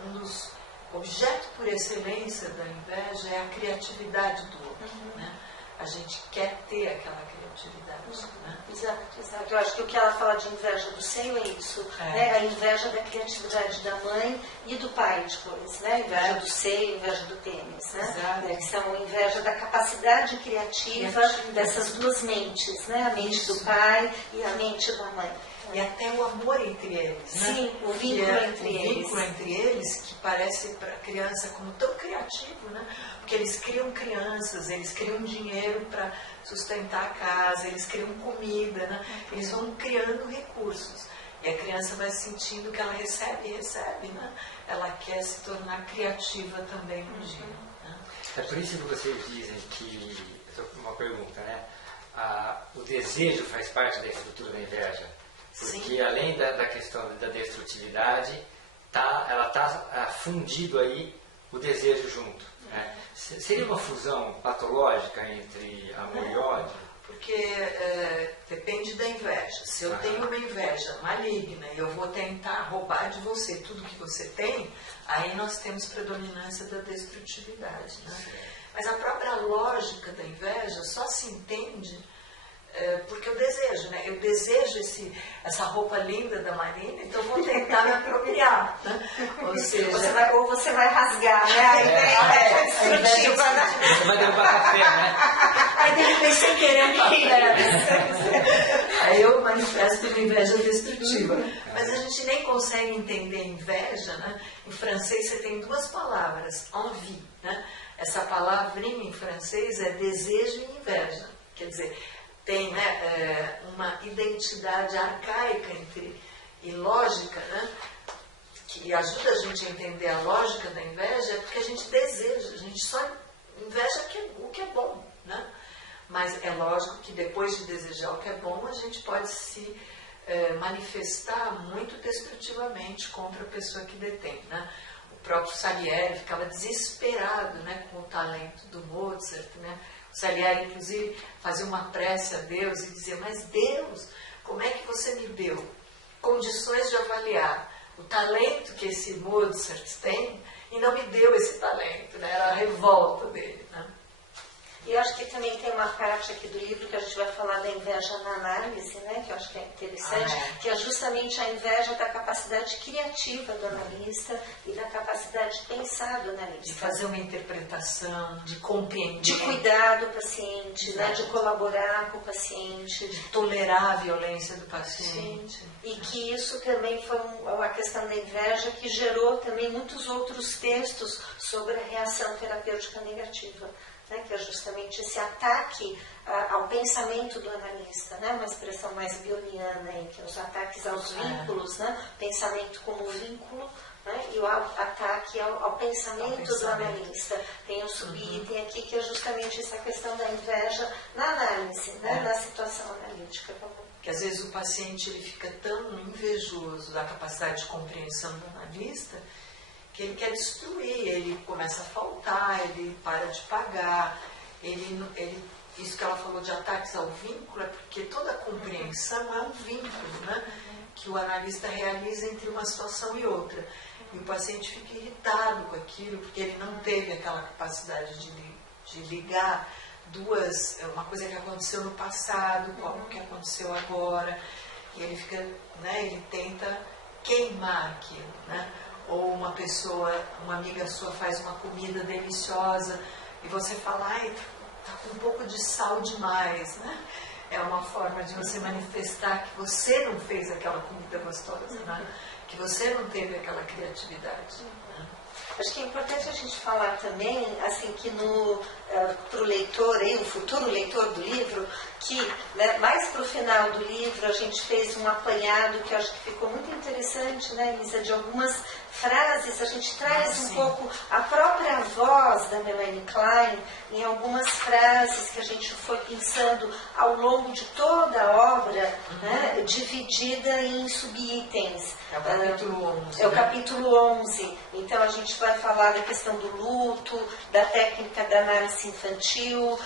um dos objetos por excelência da inveja é a criatividade do outro, né? A gente quer ter aquela criatividade, né? Exato. Eu acho que o que ela fala de inveja do seio é isso, né? A inveja da criatividade da mãe e do pai depois, né? A inveja do seio, a inveja do pênis, né? Que são a inveja da capacidade criativa dessas duas mentes, né? A mente do pai e a mente da mãe. E até o amor entre eles, né? Sim, o vínculo entre eles. O vínculo entre eles, que parece para a criança como tão criativo, né? Porque eles criam crianças, eles criam dinheiro para sustentar a casa, eles criam comida, né? Eles vão criando recursos. E a criança vai sentindo que ela recebe, né? Ela quer se tornar criativa também no dia. Né? É por isso que vocês dizem que, uma pergunta, né? O desejo faz parte da estrutura da inveja. Porque Sim. Além da questão da destrutividade, ela está fundido aí o desejo junto. Né? Seria uma fusão patológica entre amor e ódio? Porque depende da inveja. Se eu tenho uma inveja maligna e eu vou tentar roubar de você tudo que você tem, aí nós temos predominância da destrutividade. Né? Mas a própria lógica da inveja só se entende porque eu desejo, né? Eu desejo essa roupa linda da Marina, então eu vou tentar me apropriar, né? Ou seja, você vai rasgar, né? A ideia destrutiva, né? Você vai derrubar café, né? Aí de repente sem querer aí eu manifesto uma inveja destrutiva. Mas a gente nem consegue entender inveja, né? Em francês você tem duas palavras, envie, né? Essa palavrinha em francês é desejo e inveja. Quer dizer, tem, né, uma identidade arcaica e lógica, né, que ajuda a gente a entender a lógica da inveja é porque a gente deseja, a gente só inveja o que é bom, né? Mas é lógico que depois de desejar o que é bom, a gente pode se manifestar muito destrutivamente contra a pessoa que detém, né? O próprio Salieri ficava desesperado, né, com o talento do Mozart, né? O Salieri, inclusive, fazia uma prece a Deus e dizia: mas Deus, como é que você me deu condições de avaliar o talento que esse Mozart tem e não me deu esse talento, né? Era a revolta dele, né? E eu acho que também tem uma parte aqui do livro que a gente vai falar da inveja na análise, né, que eu acho que é interessante, que é justamente a inveja da capacidade criativa do analista e da capacidade de pensar do analista. De fazer uma interpretação, de compreender. De cuidar do paciente, né, de colaborar com o paciente. De tolerar a violência do paciente. Sim. E que isso também foi uma questão da inveja que gerou também muitos outros textos sobre a reação terapêutica negativa. Né, que é justamente esse ataque ao pensamento do analista, né, uma expressão mais bioniana, que é os ataques aos vínculos, né, pensamento como vínculo, né, e o ataque ao pensamento do analista. Tem o subitem aqui, que é justamente essa questão da inveja na análise, né, na situação analítica. Que às vezes o paciente ele fica tão invejoso da capacidade de compreensão do analista que ele quer destruir, ele começa a faltar, ele para de pagar, isso que ela falou de ataques ao vínculo é porque toda compreensão é um vínculo, né, que o analista realiza entre uma situação e outra. E o paciente fica irritado com aquilo, porque ele não teve aquela capacidade de ligar uma coisa que aconteceu no passado com algo que aconteceu agora, e ele fica, né, ele tenta queimar aquilo, né? Ou uma amiga sua faz uma comida deliciosa e você fala: ai, tá com um pouco de sal demais, né? É uma forma de você manifestar que você não fez aquela comida gostosa, né? Que você não teve aquela criatividade. Né? Acho que é importante a gente falar também, assim, que para o leitor, o futuro leitor do livro, que, né, mais para o final do livro a gente fez um apanhado que eu acho que ficou muito interessante, né, Elisa, de algumas frases, a gente traz um pouco a própria voz da Melanie Klein em algumas frases que a gente foi pensando ao longo de toda a obra, né, dividida em subitens. É o capítulo 11. É o capítulo 11. Então a gente vai falar da questão do luto, da técnica da análise infantil,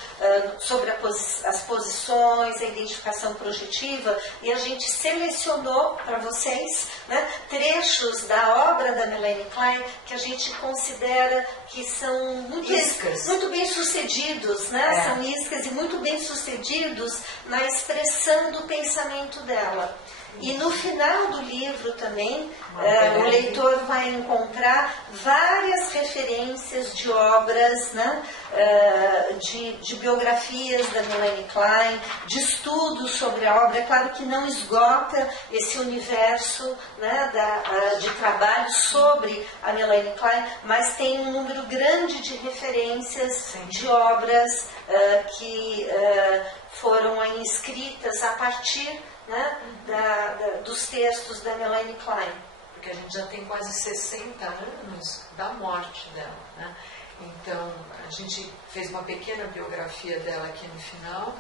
sobre as posições, a identificação projetiva, e a gente selecionou para vocês, né, trechos da obra da Melanie Klein que a gente considera que são muito bem sucedidos, né? São iscas e muito bem sucedidos na expressão do pensamento dela. E no final do livro também, o leitor vai encontrar várias referências de obras, né, de biografias da Melanie Klein, de estudos sobre a obra. É claro que não esgota esse universo, né, de trabalho sobre a Melanie Klein, mas tem um número grande de referências de obras que foram aí escritas a partir, né, dos textos da Melanie Klein. Porque a gente já tem quase 60 anos da morte dela, né? Então, a gente fez uma pequena biografia dela aqui no final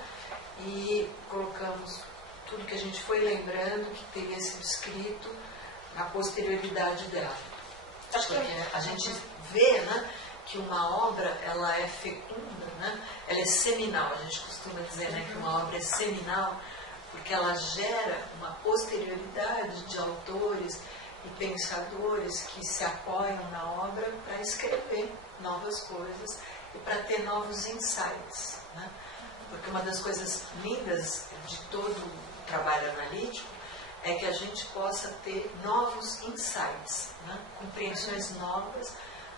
e colocamos tudo que a gente foi lembrando que teria sido escrito na posterioridade dela. Porque a gente vê, né, que uma obra, ela é fecunda, né? Ela é seminal. A gente costuma dizer, né, que uma obra é seminal porque ela gera uma posterioridade de autores e pensadores que se apoiam na obra para escrever novas coisas e para ter novos insights, né? Porque uma das coisas lindas de todo o trabalho analítico é que a gente possa ter novos insights, né? Compreensões novas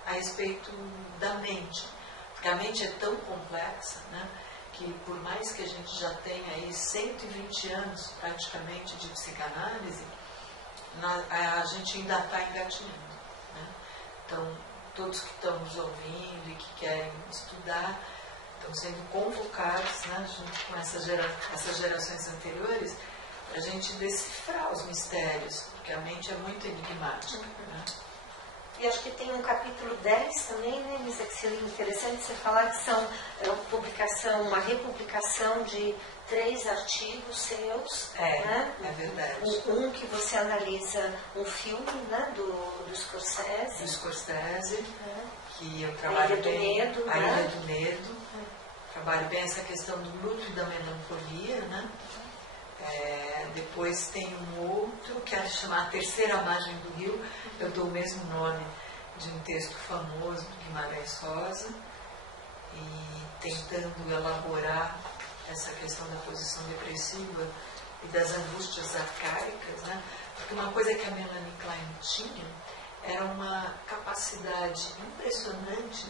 a respeito da mente. Porque a mente é tão complexa, né, que por mais que a gente já tenha aí 120 anos praticamente de psicanálise, a gente ainda está engatinhando, né? Então, todos que estão nos ouvindo e que querem estudar estão sendo convocados, né, junto com essas gerações anteriores, para a gente decifrar os mistérios, porque a mente é muito enigmática. Né? E acho que tem um capítulo 10 também, né, Lisa, que seria interessante você falar, que são uma republicação de 3 artigos seus. Né? É verdade. Um que você analisa um filme, né, do Scorsese. Do Scorsese, que eu trabalho A Ilha do Medo. A Ilha do Medo. Trabalho bem essa questão do luto e da melancolia, né? Depois tem um outro que é chamar A Terceira Margem do Rio. Eu dou o mesmo nome de um texto famoso do Guimarães Rosa, e tentando elaborar essa questão da posição depressiva e das angústias arcaicas, né? Porque uma coisa que a Melanie Klein tinha era uma capacidade impressionante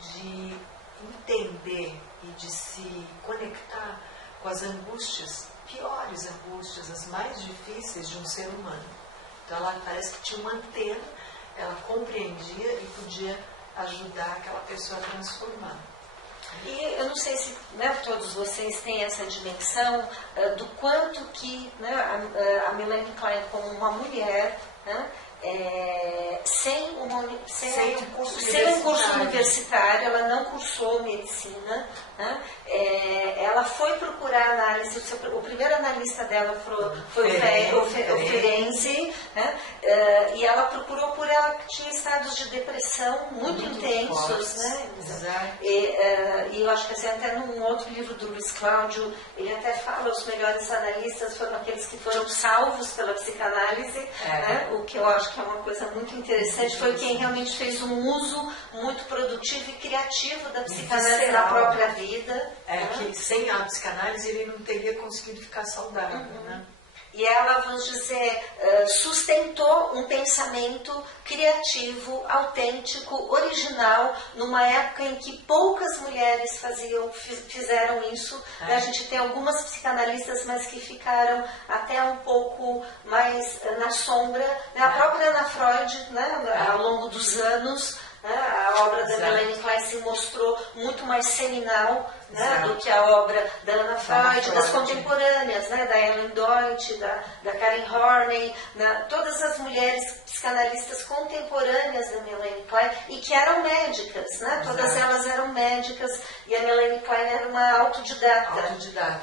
de entender e de se conectar com as angústias, piores angústias, as mais difíceis de um ser humano. Então ela parece que tinha uma antena, ela compreendia e podia ajudar aquela pessoa a transformar. E eu não sei se, né, todos vocês têm essa dimensão do quanto que, né, a Melanie Klein, como uma mulher, né, sem um curso universitário, ela não cursou medicina, né? Ela foi procurar análise, o primeiro analista dela foi o Ferenczi, né? E ela procurou por ela tinha estados de depressão muito intensos, né? E eu acho que assim, até num outro livro do Luiz Cláudio, ele até fala, os melhores analistas foram aqueles que foram salvos pela psicanálise, né? O que eu acho que é uma coisa muito interessante, foi quem realmente fez um uso muito produtivo e criativo da psicanálise na própria vida. Que sem a psicanálise ele não teria conseguido ficar saudável, né? E ela, vamos dizer, sustentou um pensamento criativo, autêntico, original, numa época em que poucas mulheres fizeram isso. A gente tem algumas psicanalistas, mas que ficaram até um pouco mais na sombra. A própria Ana Freud, né, ao longo dos anos, a obra da Melanie Klein se mostrou muito mais seminal, né, do que a obra da Ana Freud, das contemporâneas, né, da Ellen Deutsch, da Karen Horney, todas as mulheres psicanalistas contemporâneas da Melanie Klein e que eram médicas, né, todas elas eram médicas, e a Melanie Klein era uma autodidata.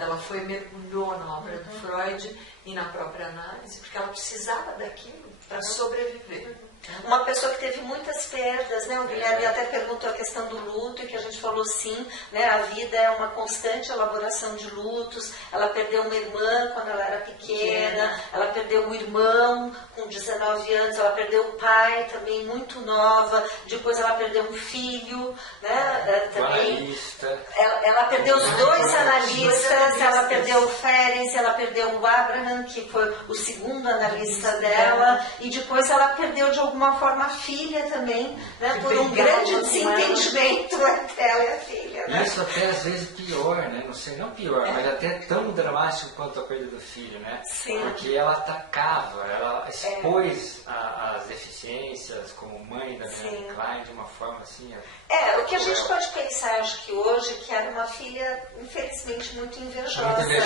Ela mergulhou na obra do Freud e na própria análise, porque ela precisava daquilo para sobreviver. Uma pessoa que teve muitas perdas, né? O Guilherme até perguntou a questão do luto, e que a gente falou sim, né? A vida é uma constante elaboração de lutos. Ela perdeu uma irmã quando ela era pequena, ela perdeu um irmão com 19 anos, ela perdeu o pai também muito nova, depois ela perdeu um filho, né? Também. Ela perdeu os 2 analistas, ela perdeu o Ferenczi, ela perdeu o Abraham, que foi o segundo analista dela, e depois ela perdeu de alguma forma a filha também, né, por um grande desentendimento entre ela e a filha. Né? Isso até às vezes pior, né? Não sei, não pior, mas até tão dramático quanto a perda do filho, né? Sim. Porque ela atacava, ela expôs as deficiências como mãe da Melanie Klein de uma forma assim. O que a gente pode pensar, acho que hoje, que era uma filha, infelizmente, muito invejosa, né?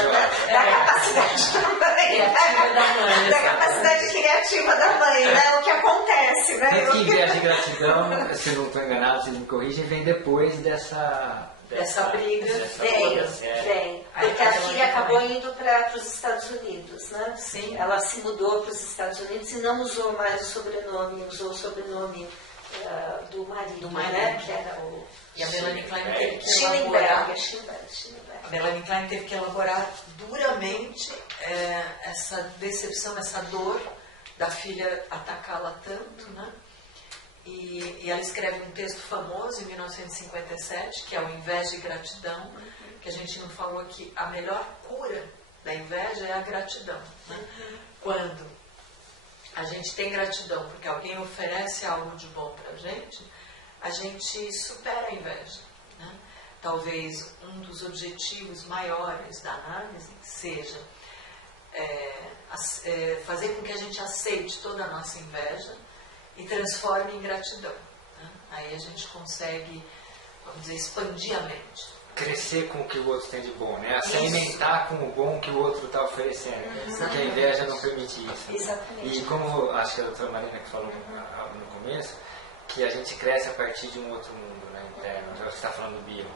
Da capacidade da mãe, da capacidade criativa da mãe, né? O que acontece, né? Tanto que inveja e gratidão, se não estou enganado, se não me corrigem, vem depois dessa briga. Vem. Porque a filha acabou indo para os Estados Unidos, né? Sim. Ela se mudou para os Estados Unidos e não usou mais o sobrenome, usou o sobrenome do marido, né? Que era o... E a Melanie Klein teve que elaborar... Schillenberg. A Melanie Klein teve que elaborar duramente essa decepção, essa dor da filha atacá-la tanto, né? E ela escreve um texto famoso em 1957, que é o Inveja e Gratidão, que a gente não falou aqui, a melhor cura da inveja é a gratidão, né? Quando a gente tem gratidão porque alguém oferece algo de bom para a gente supera a inveja, né? Talvez um dos objetivos maiores da análise seja fazer com que a gente aceite toda a nossa inveja e transforme em gratidão, né? Aí a gente consegue, vamos dizer, expandir a mente. crescer com o que o outro tem de bom, né? A se alimentar com o bom que o outro está oferecendo. Porque a inveja não permite isso. Exatamente. E como acho que a doutora Marina que falou no começo, que a gente cresce a partir de um outro mundo, né, interno. Você está falando do bio.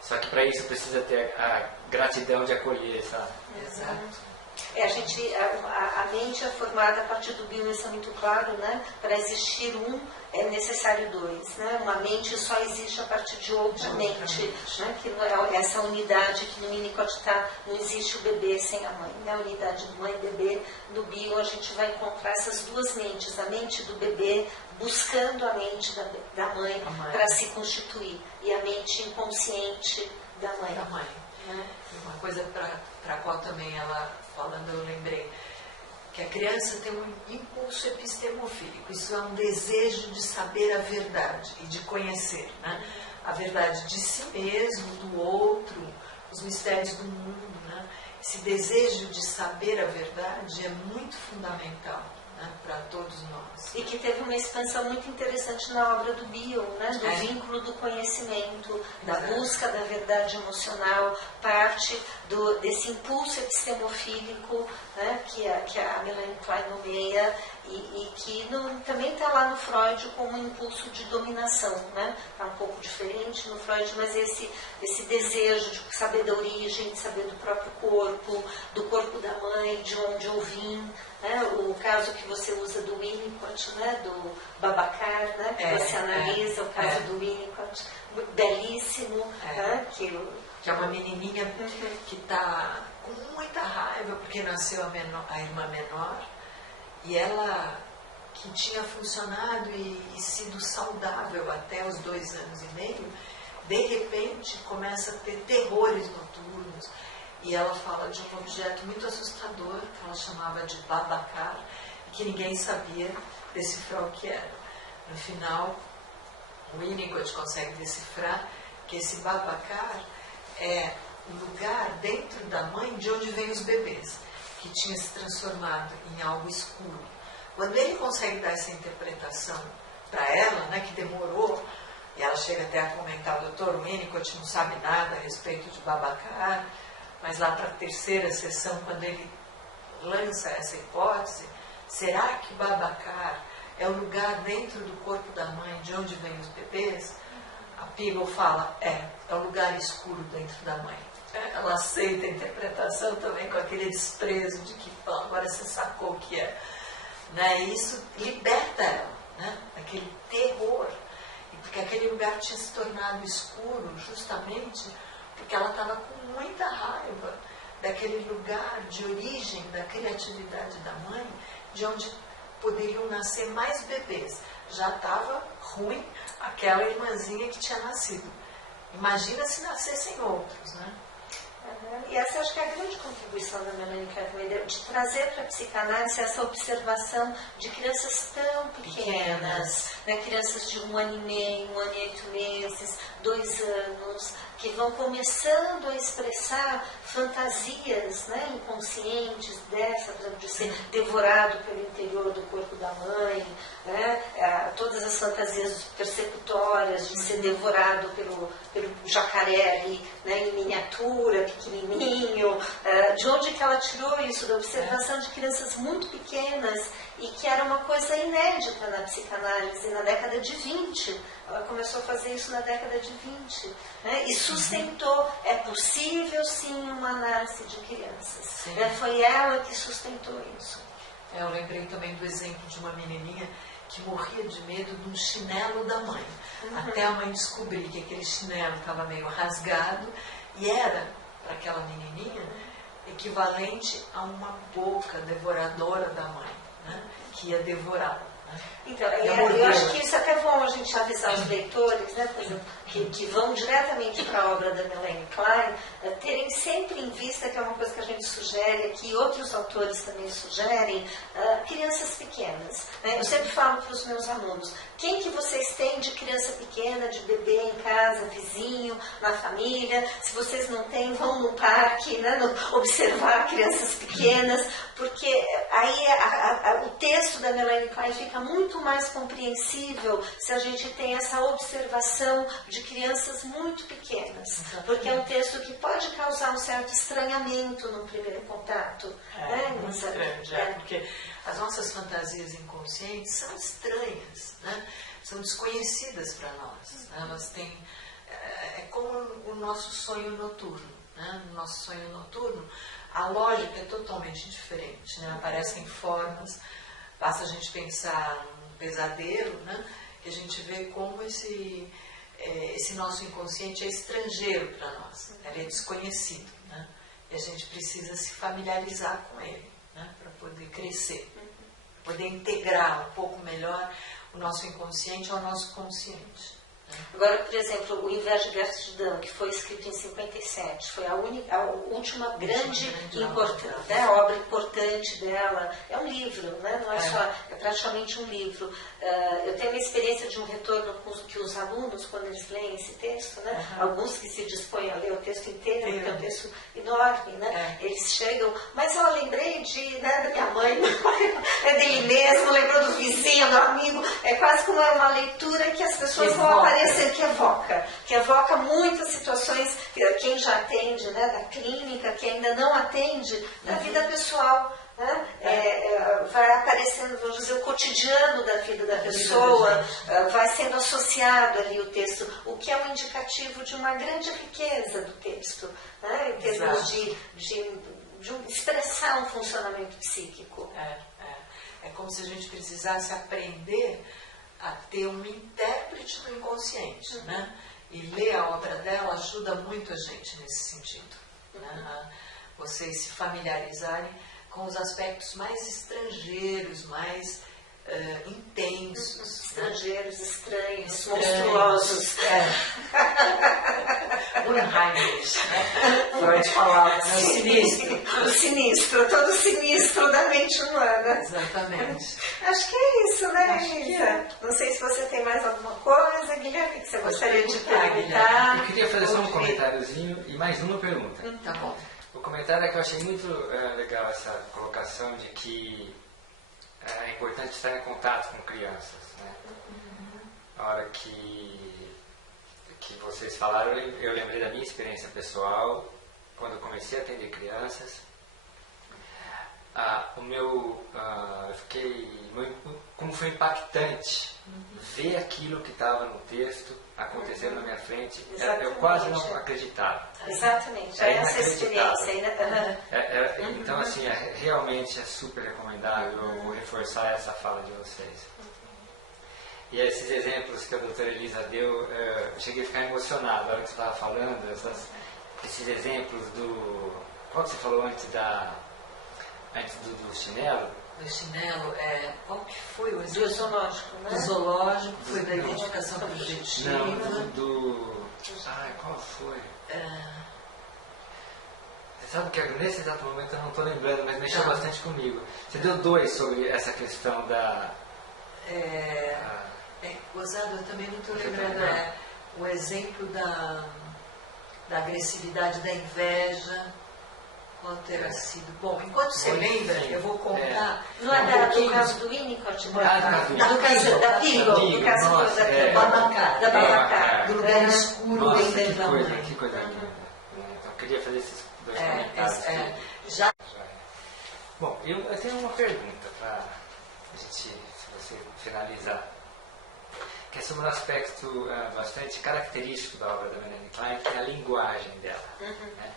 Só que para isso precisa ter a gratidão de acolher, sabe? Exato. A mente é formada a partir do bio, isso é muito claro, né? Para existir um, é necessário dois, né? Uma mente só existe a partir de outra mente, né? Que não é essa unidade que no Winnicott não existe o bebê sem a mãe, né? A unidade do mãe e bebê. No bio a gente vai encontrar essas duas mentes, a mente do bebê buscando a mente da mãe para se constituir e a mente inconsciente da mãe. Né? Uma coisa para a qual também ela falando, eu lembrei que a criança tem um impulso epistemofílico, isso é um desejo de saber a verdade e de conhecer, né? A verdade de si mesmo, do outro, os mistérios do mundo, né? Esse desejo de saber a verdade é muito fundamental, né, para todos nós. E que teve uma expansão muito interessante na obra do Bion, né, do vínculo do conhecimento, da busca da verdade emocional, parte desse impulso epistemofílico, né, que a Melanie Klein nomeia, e que também está lá no Freud como um impulso de dominação, né? Está um pouco diferente no Freud, mas esse desejo de saber da origem, de saber do próprio corpo, do corpo da mãe, de onde eu vim, né? O caso que você usa do Winnicott, né? Do Babacar, né? Que você analisa o caso do Winnicott, belíssimo, né? Que é uma menininha que está com muita raiva porque nasceu a irmã menor. E ela, que tinha funcionado e sido saudável até os 2 anos e meio, de repente começa a ter terrores noturnos. E ela fala de um objeto muito assustador, que ela chamava de Babacar, que ninguém sabia decifrar o que era. No final, o Winnicott consegue decifrar que esse Babacar é o lugar dentro da mãe de onde vêm os bebês, que tinha se transformado em algo escuro. Quando ele consegue dar essa interpretação para ela, né, que demorou, e ela chega até a comentar, o doutor Winnicott não sabe nada a respeito de Babacar, mas lá para a 3ª sessão, quando ele lança essa hipótese, será que Babacar é o lugar dentro do corpo da mãe de onde vêm os bebês? A Peeble fala, é o lugar escuro dentro da mãe. Ela aceita a interpretação também com aquele desprezo de que agora você sacou o que é. Né? E isso liberta ela, né? Daquele terror. E porque aquele lugar tinha se tornado escuro justamente porque ela estava com muita raiva daquele lugar de origem da criatividade da mãe, de onde poderiam nascer mais bebês. Já estava ruim aquela irmãzinha que tinha nascido. Imagina se nascessem outros, né? E essa acho que é a grande contribuição da Melanie Klein, de trazer para a psicanálise essa observação de crianças tão pequenas, né? Crianças de 1 ano e meio, 1 ano e 8 meses, 2 anos, que vão começando a expressar fantasias, né, inconscientes dessa, por exemplo, de ser devorado pelo interior do corpo da mãe, né, todas as fantasias persecutórias de ser devorado pelo jacaré ali, né, em miniatura, pequenininho, de onde que ela tirou isso? Da observação de crianças muito pequenas e que era uma coisa inédita na psicanálise na década de 20. Ela começou a fazer isso na década de 20, né? E sustentou, é possível sim uma análise de crianças. Foi ela que sustentou isso. Eu lembrei também do exemplo de uma menininha que morria de medo de um chinelo da mãe. Até a mãe descobrir que aquele chinelo estava meio rasgado e era, para aquela menininha, equivalente a uma boca devoradora da mãe, né? Que ia devorá-la. Então, eu acho que isso é até bom a gente avisar os leitores, né, por exemplo, que vão diretamente para a obra da Melanie Klein, terem sempre em vista, que é uma coisa que a gente sugere aqui, e outros autores também sugerem, crianças pequenas. Né? Eu sempre falo para os meus alunos, quem que vocês têm de criança pequena, de bebê em casa, vizinho, na família? Se vocês não têm, vão no parque, né, observar crianças pequenas, porque aí o texto da Melanie Klein fica muito mais compreensível se a gente tem essa observação de crianças muito pequenas, porque é um texto que pode causar um certo estranhamento no primeiro contato. Muito grande, porque as nossas fantasias inconscientes são estranhas, né? São desconhecidas para nós. Né? Elas têm, é como o nosso sonho noturno. Né? No nosso sonho noturno, a lógica é totalmente diferente. Né? Aparecem formas, basta a gente pensar num pesadelo, né? Que a gente vê como esse nosso inconsciente é estrangeiro para nós, ele é desconhecido. Né? E a gente precisa se familiarizar com ele, né? Para poder crescer, poder integrar um pouco melhor o nosso inconsciente ao nosso consciente. Agora, por exemplo, o Inveja e Gratidão, que foi escrito em 57, foi a última grande obra importante dela. É um livro, né? Não é só, é praticamente um livro. Eu tenho uma experiência de um retorno que os alunos, quando eles leem esse texto, né? Alguns que se dispõem a ler o texto inteiro, que é um texto enorme, né? Eles chegam, mas eu lembrei da minha mãe, é dele mesmo, lembrou do vizinho, do amigo. É quase como uma leitura que as pessoas vão aparecer, que evoca muitas situações, quem já atende, né, da clínica, que ainda não atende, da vida pessoal. Né? Vai aparecendo, vamos dizer, o cotidiano da vida da pessoa, vai sendo associado ali o texto, o que é um indicativo de uma grande riqueza do texto, né? Em termos de expressar um funcionamento psíquico. É como se a gente precisasse aprender a ter um intérprete do inconsciente, né? E ler a obra dela ajuda muito a gente nesse sentido, né? Vocês se familiarizarem com os aspectos mais estrangeiros, mais intensos. Estrangeiros, estranhos, monstruosos. Unheimlich, né? Freud falava, né? O sinistro. O sinistro, todo sinistro da mente humana. Exatamente. Acho que é isso, né, Elisa? Não sei se você tem mais alguma coisa, Guilherme, que você gostaria de perguntar. Eu queria fazer só um comentáriozinho e mais uma pergunta. Tá bom. O comentário é que eu achei muito legal essa colocação de que é importante estar em contato com crianças. Né? A hora que vocês falaram, eu lembrei da minha experiência pessoal, quando eu comecei a atender crianças. Como foi impactante ver aquilo que estava no texto acontecendo na minha frente. Eu quase não acreditava. Exatamente, essa experiência. Então, assim, realmente é super recomendável. Eu vou reforçar essa fala de vocês. E esses exemplos que a doutora Elisa deu, eu cheguei a ficar emocionado na hora que você estava falando, esses exemplos do... Qual que você falou antes do chinelo? O chinelo, qual que foi o exemplo? Do zoológico, né? Do zoológico, foi da identificação projetiva. Não, qual foi? Você sabe que nesse exato momento eu não estou lembrando, mas mexeu bastante comigo. Você deu 2 sobre essa questão da... Gozado, eu também não estou lembrando. O exemplo da agressividade, da inveja. Qual terá sido? Bom, enquanto você lembra, eu vou contar. Não é do caso do Winnicott? Do caso da Beagle. Do caso da Babacar. Do lugar escuro dentro da mãe. Que coisa linda. Então, eu queria fazer esses 2 comentários. Bom, eu tenho uma pergunta para a gente, se você finalizar, que é sobre um aspecto bastante característico da obra da Melanie Klein, que é a linguagem dela. Né?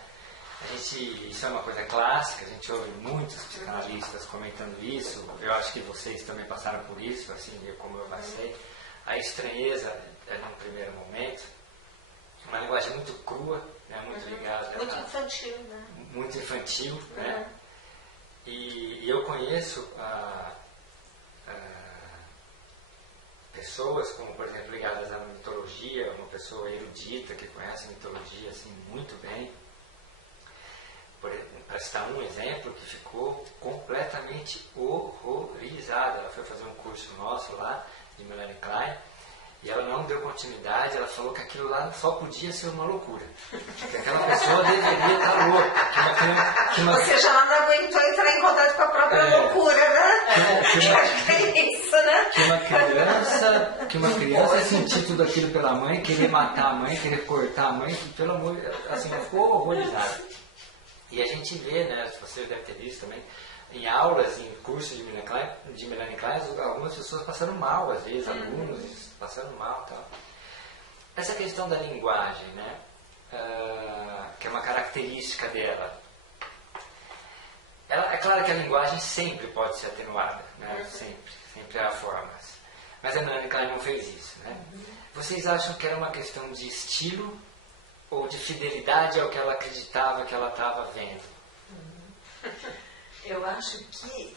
Isso é uma coisa clássica, a gente ouve muitos psicanalistas comentando isso, eu acho que vocês também passaram por isso, assim como eu passei. A estranheza num primeiro momento, uma linguagem muito crua, né, muito ligada... Muito infantil, né? Muito infantil, né? E eu conheço pessoas, como por exemplo, ligadas à mitologia, uma pessoa erudita que conhece a mitologia assim, muito bem. Para citar um exemplo, que ficou completamente horrorizada. Ela foi fazer um curso nosso lá, de Melanie Klein, e ela não não deu continuidade, ela falou que aquilo lá só podia ser uma loucura. Que aquela pessoa deveria estar louca. Ou seja, ela não aguentou entrar em contato com a própria loucura, né? Acho que é isso, né? Que uma criança sentir tudo aquilo pela mãe, querer matar a mãe, querer cortar a mãe, que pelo amor, assim, ela ficou horrorizada. E a gente vê, né, você deve ter visto também, em aulas, em cursos de Melanie Klein, algumas pessoas passando mal, às vezes, alunos passando mal e tal. Essa questão da linguagem, né, que é uma característica dela. É claro que a linguagem sempre pode ser atenuada, né, sempre há formas. Mas a Melanie Klein não fez isso, né? Vocês acham que era uma questão de estilo ou de fidelidade ao que ela acreditava que ela estava vendo? Eu acho que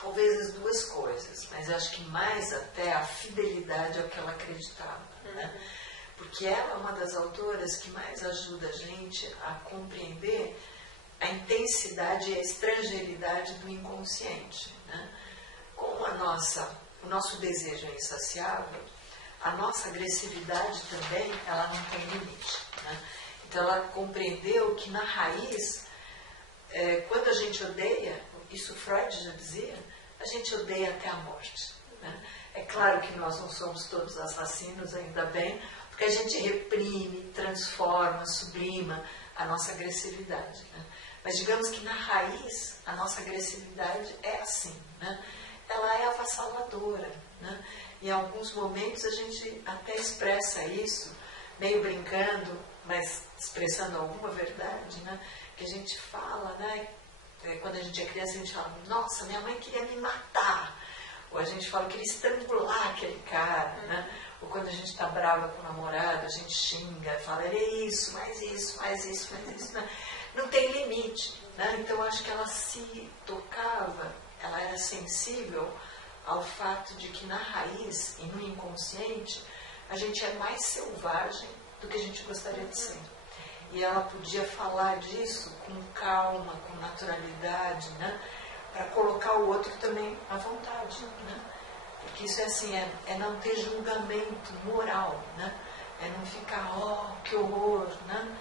talvez as duas coisas, mas acho que mais até a fidelidade ao que ela acreditava, né? Porque ela é uma das autoras que mais ajuda a gente a compreender a intensidade e a estrangeiridade do inconsciente, né? Como o nosso desejo é insaciável, a nossa agressividade também, ela não tem limite, né? Então ela compreendeu que na raiz, quando a gente odeia, isso Freud já dizia, a gente odeia até a morte, né? É claro que nós não somos todos assassinos, ainda bem, porque a gente reprime, transforma, sublima a nossa agressividade, né? Mas digamos que na raiz, a nossa agressividade é assim, né? Ela é avassaladora, né? Em alguns momentos a gente até expressa isso, meio brincando, mas expressando alguma verdade, né? Que a gente fala, né? Quando a gente é criança, a gente fala, nossa, minha mãe queria me matar. Ou a gente fala, queria estrangular aquele cara, né? Ou quando a gente está brava com o namorado, a gente xinga, fala, é isso, mais isso, mais isso, mais isso. Né? Não tem limite, né? Então acho que ela se tocava, ela era sensível ao fato de que na raiz e no inconsciente a gente é mais selvagem do que a gente gostaria de ser. E ela podia falar disso com calma, com naturalidade, né? Para colocar o outro também à vontade, né? Porque isso é assim, é não ter julgamento moral, né? É não ficar, oh, que horror, né?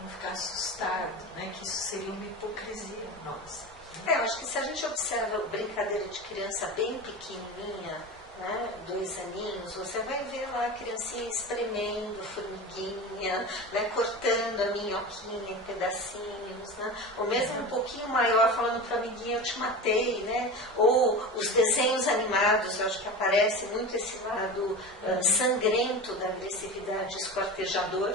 Não ficar assustado, né? Que isso seria uma hipocrisia nossa. Eu acho que se a gente observa brincadeira de criança bem pequenininha, né, 2 aninhos, você vai ver lá a criancinha espremendo formiguinha, né, cortando a minhoquinha em pedacinhos, né, ou mesmo um pouquinho maior falando para a amiguinha, eu te matei, né, ou os desenhos animados, eu acho que aparece muito esse lado sangrento da agressividade esquartejador,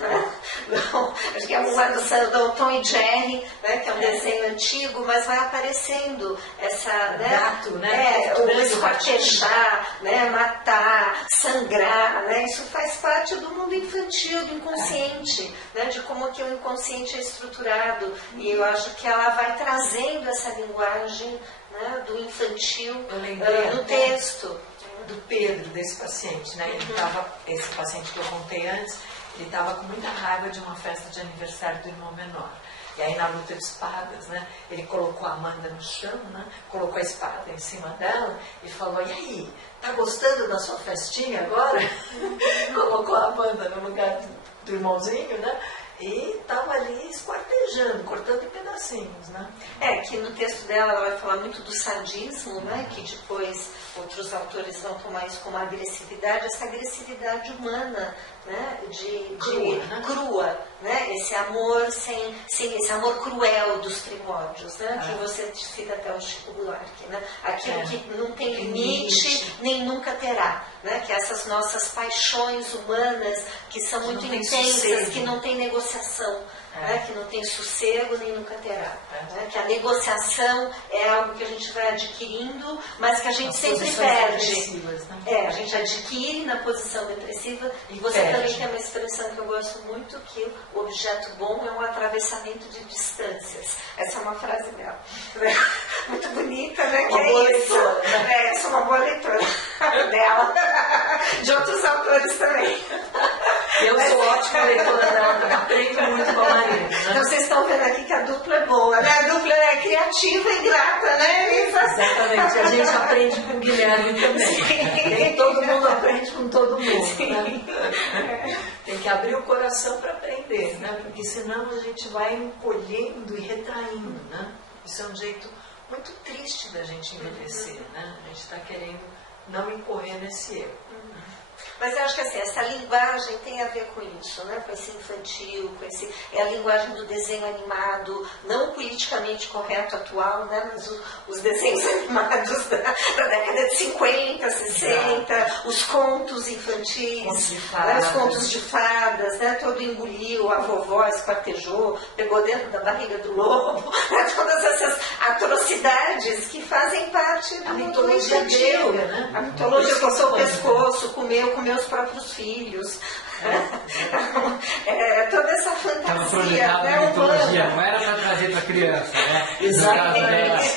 né? Não, acho que é um lado do Tom e Jerry, né, que é um desenho antigo, mas vai aparecendo essa, né, gato, né, o esquartejar, né, matar, sangrar, né, isso faz parte do mundo infantil, do inconsciente, né, de como que o inconsciente é estruturado, e eu acho que ela vai trazendo essa linguagem, né, do infantil no texto. Do Pedro, desse paciente, né, ele tava, esse paciente que eu contei antes, ele estava com muita raiva de uma festa de aniversário do irmão menor. E aí na luta de espadas, né, ele colocou a Amanda no chão, né, colocou a espada em cima dela e falou, e aí, tá gostando da sua festinha agora? Colocou a Amanda no lugar do irmãozinho, né, e estava ali esquartejando, cortando em pedacinhos, né. Que no texto dela ela vai falar muito do sadismo, né, que depois outros autores vão tomar isso como agressividade, essa agressividade humana, né, crua, né, esse amor esse amor cruel dos primórdios, né, que você cita até o Chico Buarque, né, aquilo que não tem limite nem nunca terá, né, que essas nossas paixões humanas que são muito intensas, que não tem negociação, né, que não tem sossego nem nunca terá, né, que a negociação é algo que a gente vai adquirindo, mas que a gente sempre perde. Né? A gente adquire na posição depressiva e você também tem uma expressão que eu gosto muito, que o objeto bom é um atravessamento de distâncias. Essa é uma frase dela. Muito bonita, né? Uma boa leitora, né? Eu sou uma boa leitora dela. De outros autores também. Eu sou ótima leitora dela, também aprende muito com a Marina. Né? Então vocês estão vendo aqui que a dupla é boa, né? A dupla é criativa e grata, né? Exatamente, a gente aprende com o Guilherme também. Nem todo mundo aprende com todo mundo. Né? Tem que abrir o coração para aprender, né? Porque senão a gente vai encolhendo e retraindo. Né? Isso é um jeito muito triste da gente envelhecer. Né? A gente está querendo não incorrer nesse erro. Mas eu acho que assim, essa linguagem tem a ver com isso, né? Com esse infantil, é a linguagem do desenho animado, não o politicamente correto atual, né? Mas os desenhos animados da década de 50, 60, os contos infantis, né? Os contos de fadas, né? Todo engoliu, a vovó esquartejou, pegou dentro da barriga do lobo, né? Todas essas atrocidades que fazem parte do mitologia infantil. grega, né? A mitologia coçou o pescoço, comeu os próprios filhos. Toda essa fantasia, né, mitologia, não era para trazer para a criança, né? Exatamente.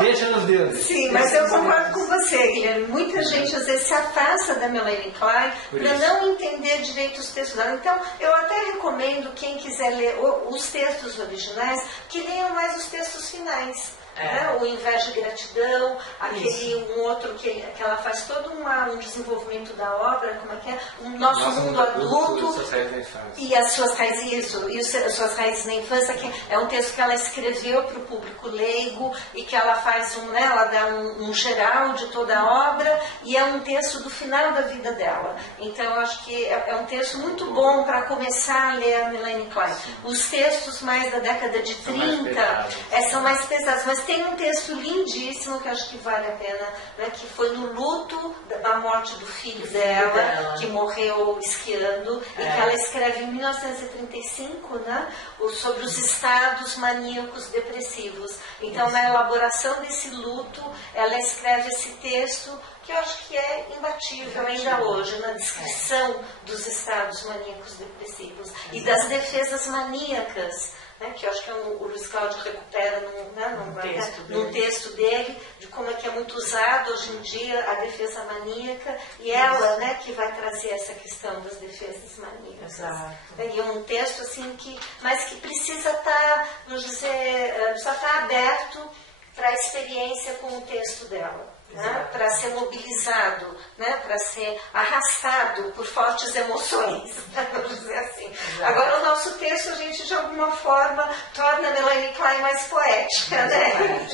Deixa nos deuses. Sim, mas eu concordo com você, Guilherme. Muita gente às vezes se afasta da Melanie Klein para não entender direito os textos dela. Então, eu até recomendo quem quiser ler os textos originais, que leiam mais os textos finais. Né? O Inveja e Gratidão, um outro que ela faz todo um desenvolvimento da obra, como é que é? O Nosso Mundo Adulto e as suas raízes, as suas raízes na infância, que é um texto que ela escreveu para o público leigo e que ela faz ela dá um geral de toda a obra e é um texto do final da vida dela. Então eu acho que é um texto muito bom para começar a ler a Melanie Klein. Os textos mais da década de 30 são mais pesados, mas tem um texto lindíssimo que eu acho que vale a pena, né, que foi no luto da morte do filho dela, que morreu esquiando, e que ela escreve em 1935, né, sobre os estados maníacos depressivos. Então, na elaboração desse luto, ela escreve esse texto que eu acho que é imbatível ainda hoje, na descrição dos estados maníacos depressivos e das defesas maníacas. Né, que eu acho que o Luiz Cláudio recupera num texto dele, de como é que é muito usado hoje em dia a defesa maníaca, e ela, né, que vai trazer essa questão das defesas maníacas. Exato. E um texto assim mas que precisa estar, precisa estar aberto para a experiência com o texto dela. Né, para ser mobilizado, né, para ser arrastado por fortes emoções, vamos dizer assim. Exato. Agora o nosso texto a gente de alguma forma torna a Melanie Klein mais poética, né?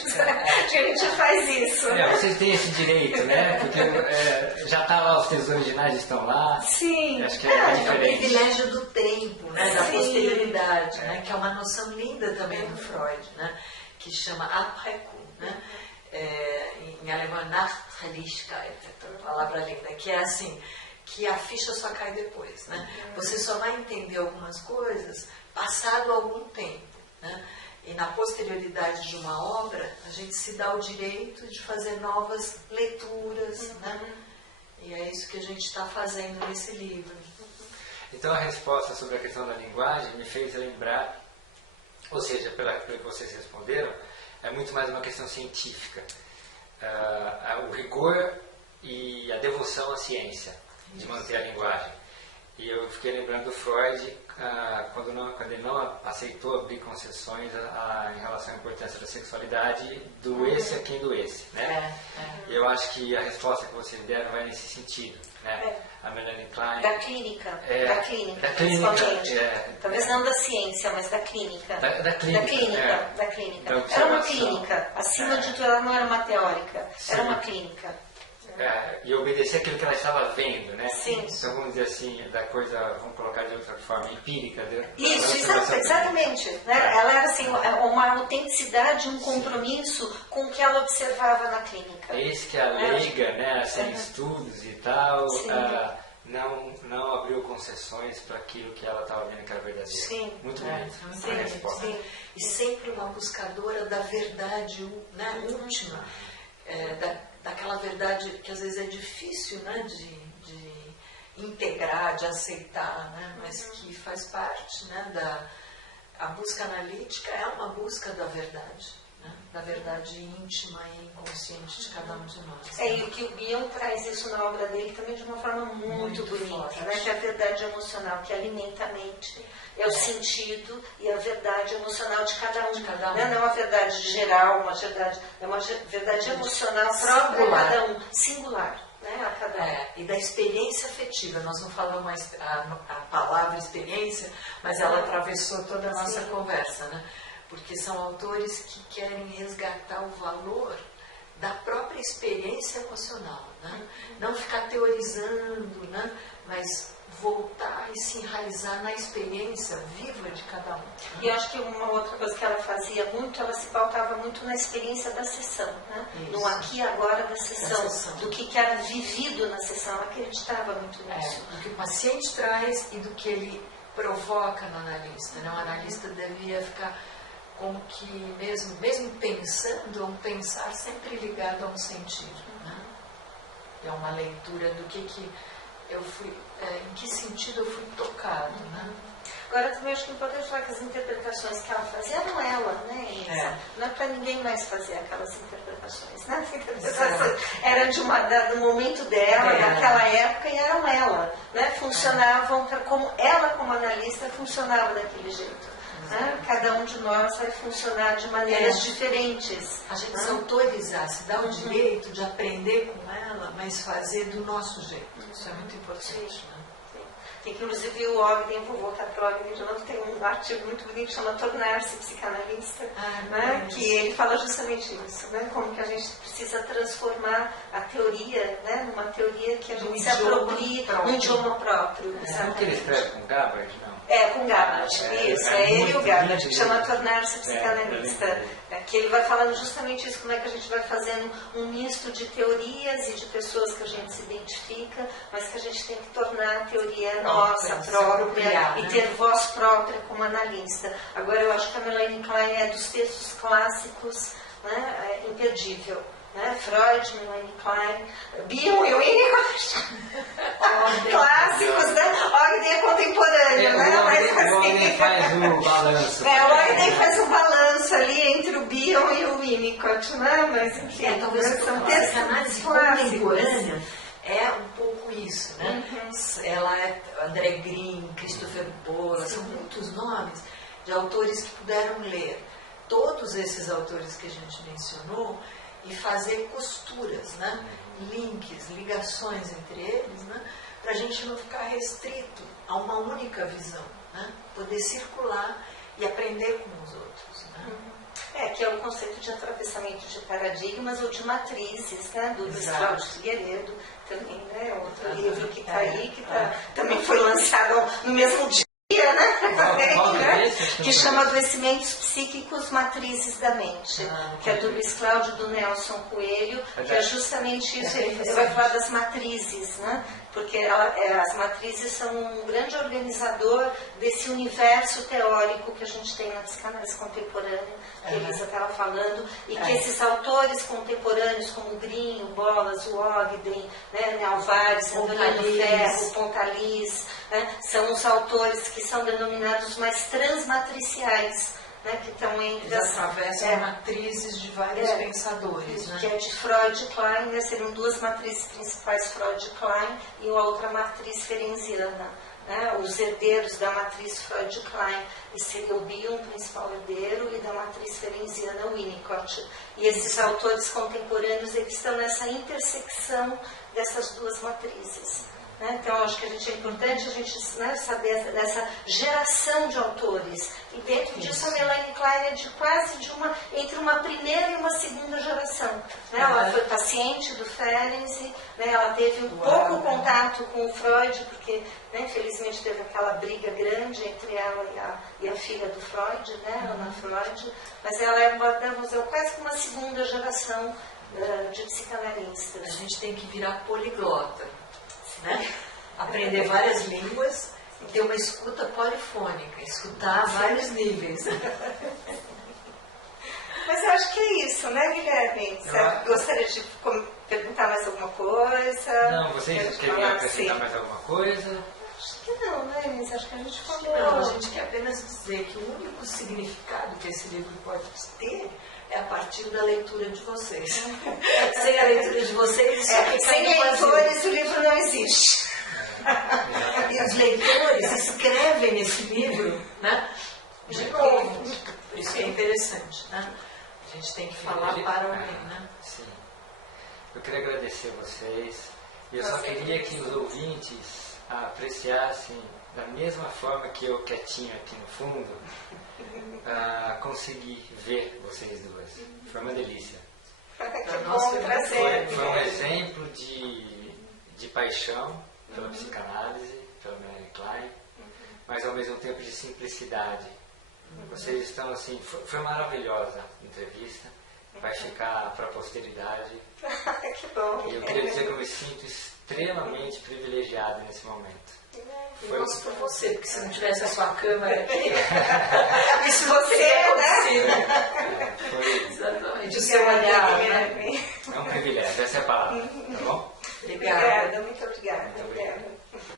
A gente faz isso. Vocês têm esse direito, né? Porque já está lá, os textos originais estão lá. Sim. Acho que é diferente. O privilégio do tempo, né, da posterioridade, né, que é uma noção linda também do Freud, né, que chama après coup, né? Em alemão, Nachträglichkeit, a palavra linda, que é assim, que a ficha só cai depois, né? Você só vai entender algumas coisas passado algum tempo, né? E na posterioridade de uma obra, a gente se dá o direito de fazer novas leituras, né? E é isso que a gente está fazendo nesse livro. Então a resposta sobre a questão da linguagem me fez lembrar, ou seja, pelo que vocês responderam, é muito mais uma questão científica. O rigor e a devoção à ciência, de manter a linguagem. E eu fiquei lembrando do Freud, quando ele não aceitou abrir concessões em relação à importância da sexualidade, doesse a quem doesse. Né? Eu acho que a resposta que vocês deram vai nesse sentido. Né? A Melanie Klein... Da clínica, principalmente. Talvez não da ciência, mas da clínica. Da clínica. Da clínica. Então, era uma clínica. Acima de tudo, ela não era uma teórica. Sim. Era uma clínica. E obedecer aquilo que ela estava vendo, né? Sim. Então vamos dizer assim, da coisa, vamos colocar de outra forma, empírica. Isso, exatamente. Né? Ela era assim, uma autenticidade, um compromisso com o que ela observava na clínica. É isso que a leiga, né, sem estudos e tal, não abriu concessões para aquilo que ela estava vendo que era verdadeiro. Sim. Muito bonito. Sim. E sempre uma buscadora da verdade, né, última. Daquela verdade que às vezes é difícil, né, de integrar, de aceitar, né, mas que faz parte, né, a busca analítica é uma busca da verdade, né? da verdade íntima e inconsciente de cada um de nós. E o que o Bion traz isso na obra dele também de uma forma muito bonita, forte, né? Que é a verdade emocional, que alimenta a mente, é o sentido e a verdade emocional de cada um. Né? Não é uma verdade geral, é uma verdade emocional própria a cada um, singular. Né? A cada um. E da experiência afetiva, nós não falamos a palavra experiência, mas ela atravessou toda a nossa conversa, né? Porque são autores que querem resgatar o valor da própria experiência emocional, né? Não ficar teorizando, né? Mas voltar e se enraizar na experiência viva de cada um. E eu acho que uma outra coisa que ela fazia muito, ela se pautava muito na experiência da sessão, né? No aqui e agora da sessão, do que era vivido na sessão. Ela acreditava muito nisso. Do que o paciente traz e do que ele provoca no analista, né? O analista devia ficar como que mesmo pensando, um pensar sempre ligado a um sentido, né? É uma leitura do que eu fui, em que sentido eu fui tocado, né? Agora também acho que é importante falar que as interpretações que ela fazia eram ela, né? Não é para ninguém mais fazer aquelas interpretações, né? As interpretações eram do momento dela, daquela época, e eram ela, né? Funcionavam como ela, como analista, funcionava daquele jeito. Cada um de nós vai funcionar de maneiras diferentes. A gente se autorizar, se dar o direito de aprender com ela, mas fazer do nosso jeito. Isso é muito importante. Né? Inclusive o Ogden, vou voltar para o Ogden de novo, tem um artigo muito bonito que chama Tornar-se Psicanalista, né? Que ele fala justamente isso, né? Como que a gente precisa transformar a teoria, né? Numa teoria que a gente se aproprie num idioma próprio. Não que ele escreve com Gabbard, não? Com Gabbard, isso, ele e o Gabbard, que chama Tornar-se Psicanalista, que ele vai falando justamente isso, como é que a gente vai fazendo um misto de teorias e de pessoas que a gente se identifica, mas que a gente tem que tornar a teoria nossa própria e ter voz própria como analista. Agora, eu acho que a Melanie Klein é dos textos clássicos, né, imperdível. Né? Freud, Melanie Klein, Bion e Winnicott, clássicos, né? Ogden é contemporâneo, né? O Ogden faz um balanço. O Ogden faz um balanço ali entre o Bion e o Winnicott, né? Mas enfim, talvez são textos a análise contemporânea é um pouco isso, né? Ela é André Green, Christopher Bola, são muitos nomes de autores que puderam ler todos esses autores que a gente mencionou e fazer costuras, né? Links, ligações entre eles, né? Para a gente não ficar restrito a uma única visão, né? Poder circular e aprender com os outros. Né? Que é o conceito de atravessamento de paradigmas ou de matrizes, né? Do Luiz Cláudio Figueiredo, também, né? Outro livro que está aí, que também foi lançado no mesmo dia. Que chama Adoecimentos Psíquicos, Matrizes da Mente, que é do Luiz Cláudio, do Nelson Coelho, que é justamente isso. Ele vai falar das matrizes, né? Porque as matrizes são um grande organizador desse universo teórico que a gente tem na psicanálise contemporânea, que a Elisa estava falando, e que esses autores contemporâneos, como Green, o Bolas, o Ogden, né, Alvares, Antônio Ferro, Pontalis, né, são os autores que são denominados mais transmatriciais, né, que estão entre as atravessam matrizes de vários pensadores, né? Que é de Freud e Klein, né, seriam duas matrizes principais, Freud e Klein, e a outra matriz ferenziana, né, os herdeiros da matriz Freud e Klein, e seria o Bion, o principal herdeiro, e da matriz ferenziana, o Winnicott. E esses autores contemporâneos, eles estão nessa intersecção dessas duas matrizes. Então, acho que é importante a gente, né, saber dessa geração de autores. E dentro disso, a Melanie Klein é entre uma primeira e uma segunda geração. Né? Ela foi paciente do Ferenczi, né? Ela teve um pouco contato com o Freud, porque, né, infelizmente, teve aquela briga grande entre ela e a filha do Freud, né, Ana Freud. Mas ela é quase que uma segunda geração de psicanalistas. A gente tem que virar poliglota. Né? Aprender várias línguas e ter uma escuta polifônica, escutar vários níveis. Mas eu acho que é isso, né, Guilherme? Você gostaria de perguntar mais alguma coisa? Não, vocês queriam acrescentar mais alguma coisa? Acho que não, né, Inês? Acho que a gente falou. Não, a gente quer apenas dizer que o único significado que esse livro pode ter é a partir da leitura de vocês. Sem a leitura de vocês, sem leitores o livro não existe. E os leitores escrevem esse livro, né? De novo. Isso é interessante, né? A gente tem que falar para alguém, né? Sim. Eu queria agradecer a vocês. E eu só queria que os ouvintes apreciassem da mesma forma que eu, quietinho aqui no fundo, consegui ver vocês duas. Foi uma delícia. Que bom, prazer. Foi um exemplo de paixão pela psicanálise, pela Melanie Klein, mas ao mesmo tempo de simplicidade. Vocês estão assim, foi maravilhosa a entrevista, vai ficar para a posteridade. Que bom. E eu queria dizer que eu me sinto extremamente privilegiado nesse momento. Eu gosto por você, porque se não tivesse a sua câmera aqui, isso você, né? Exatamente, o seu olhar, né? É um privilégio, essa é a palavra, tá bom? Obrigada. Muito obrigada.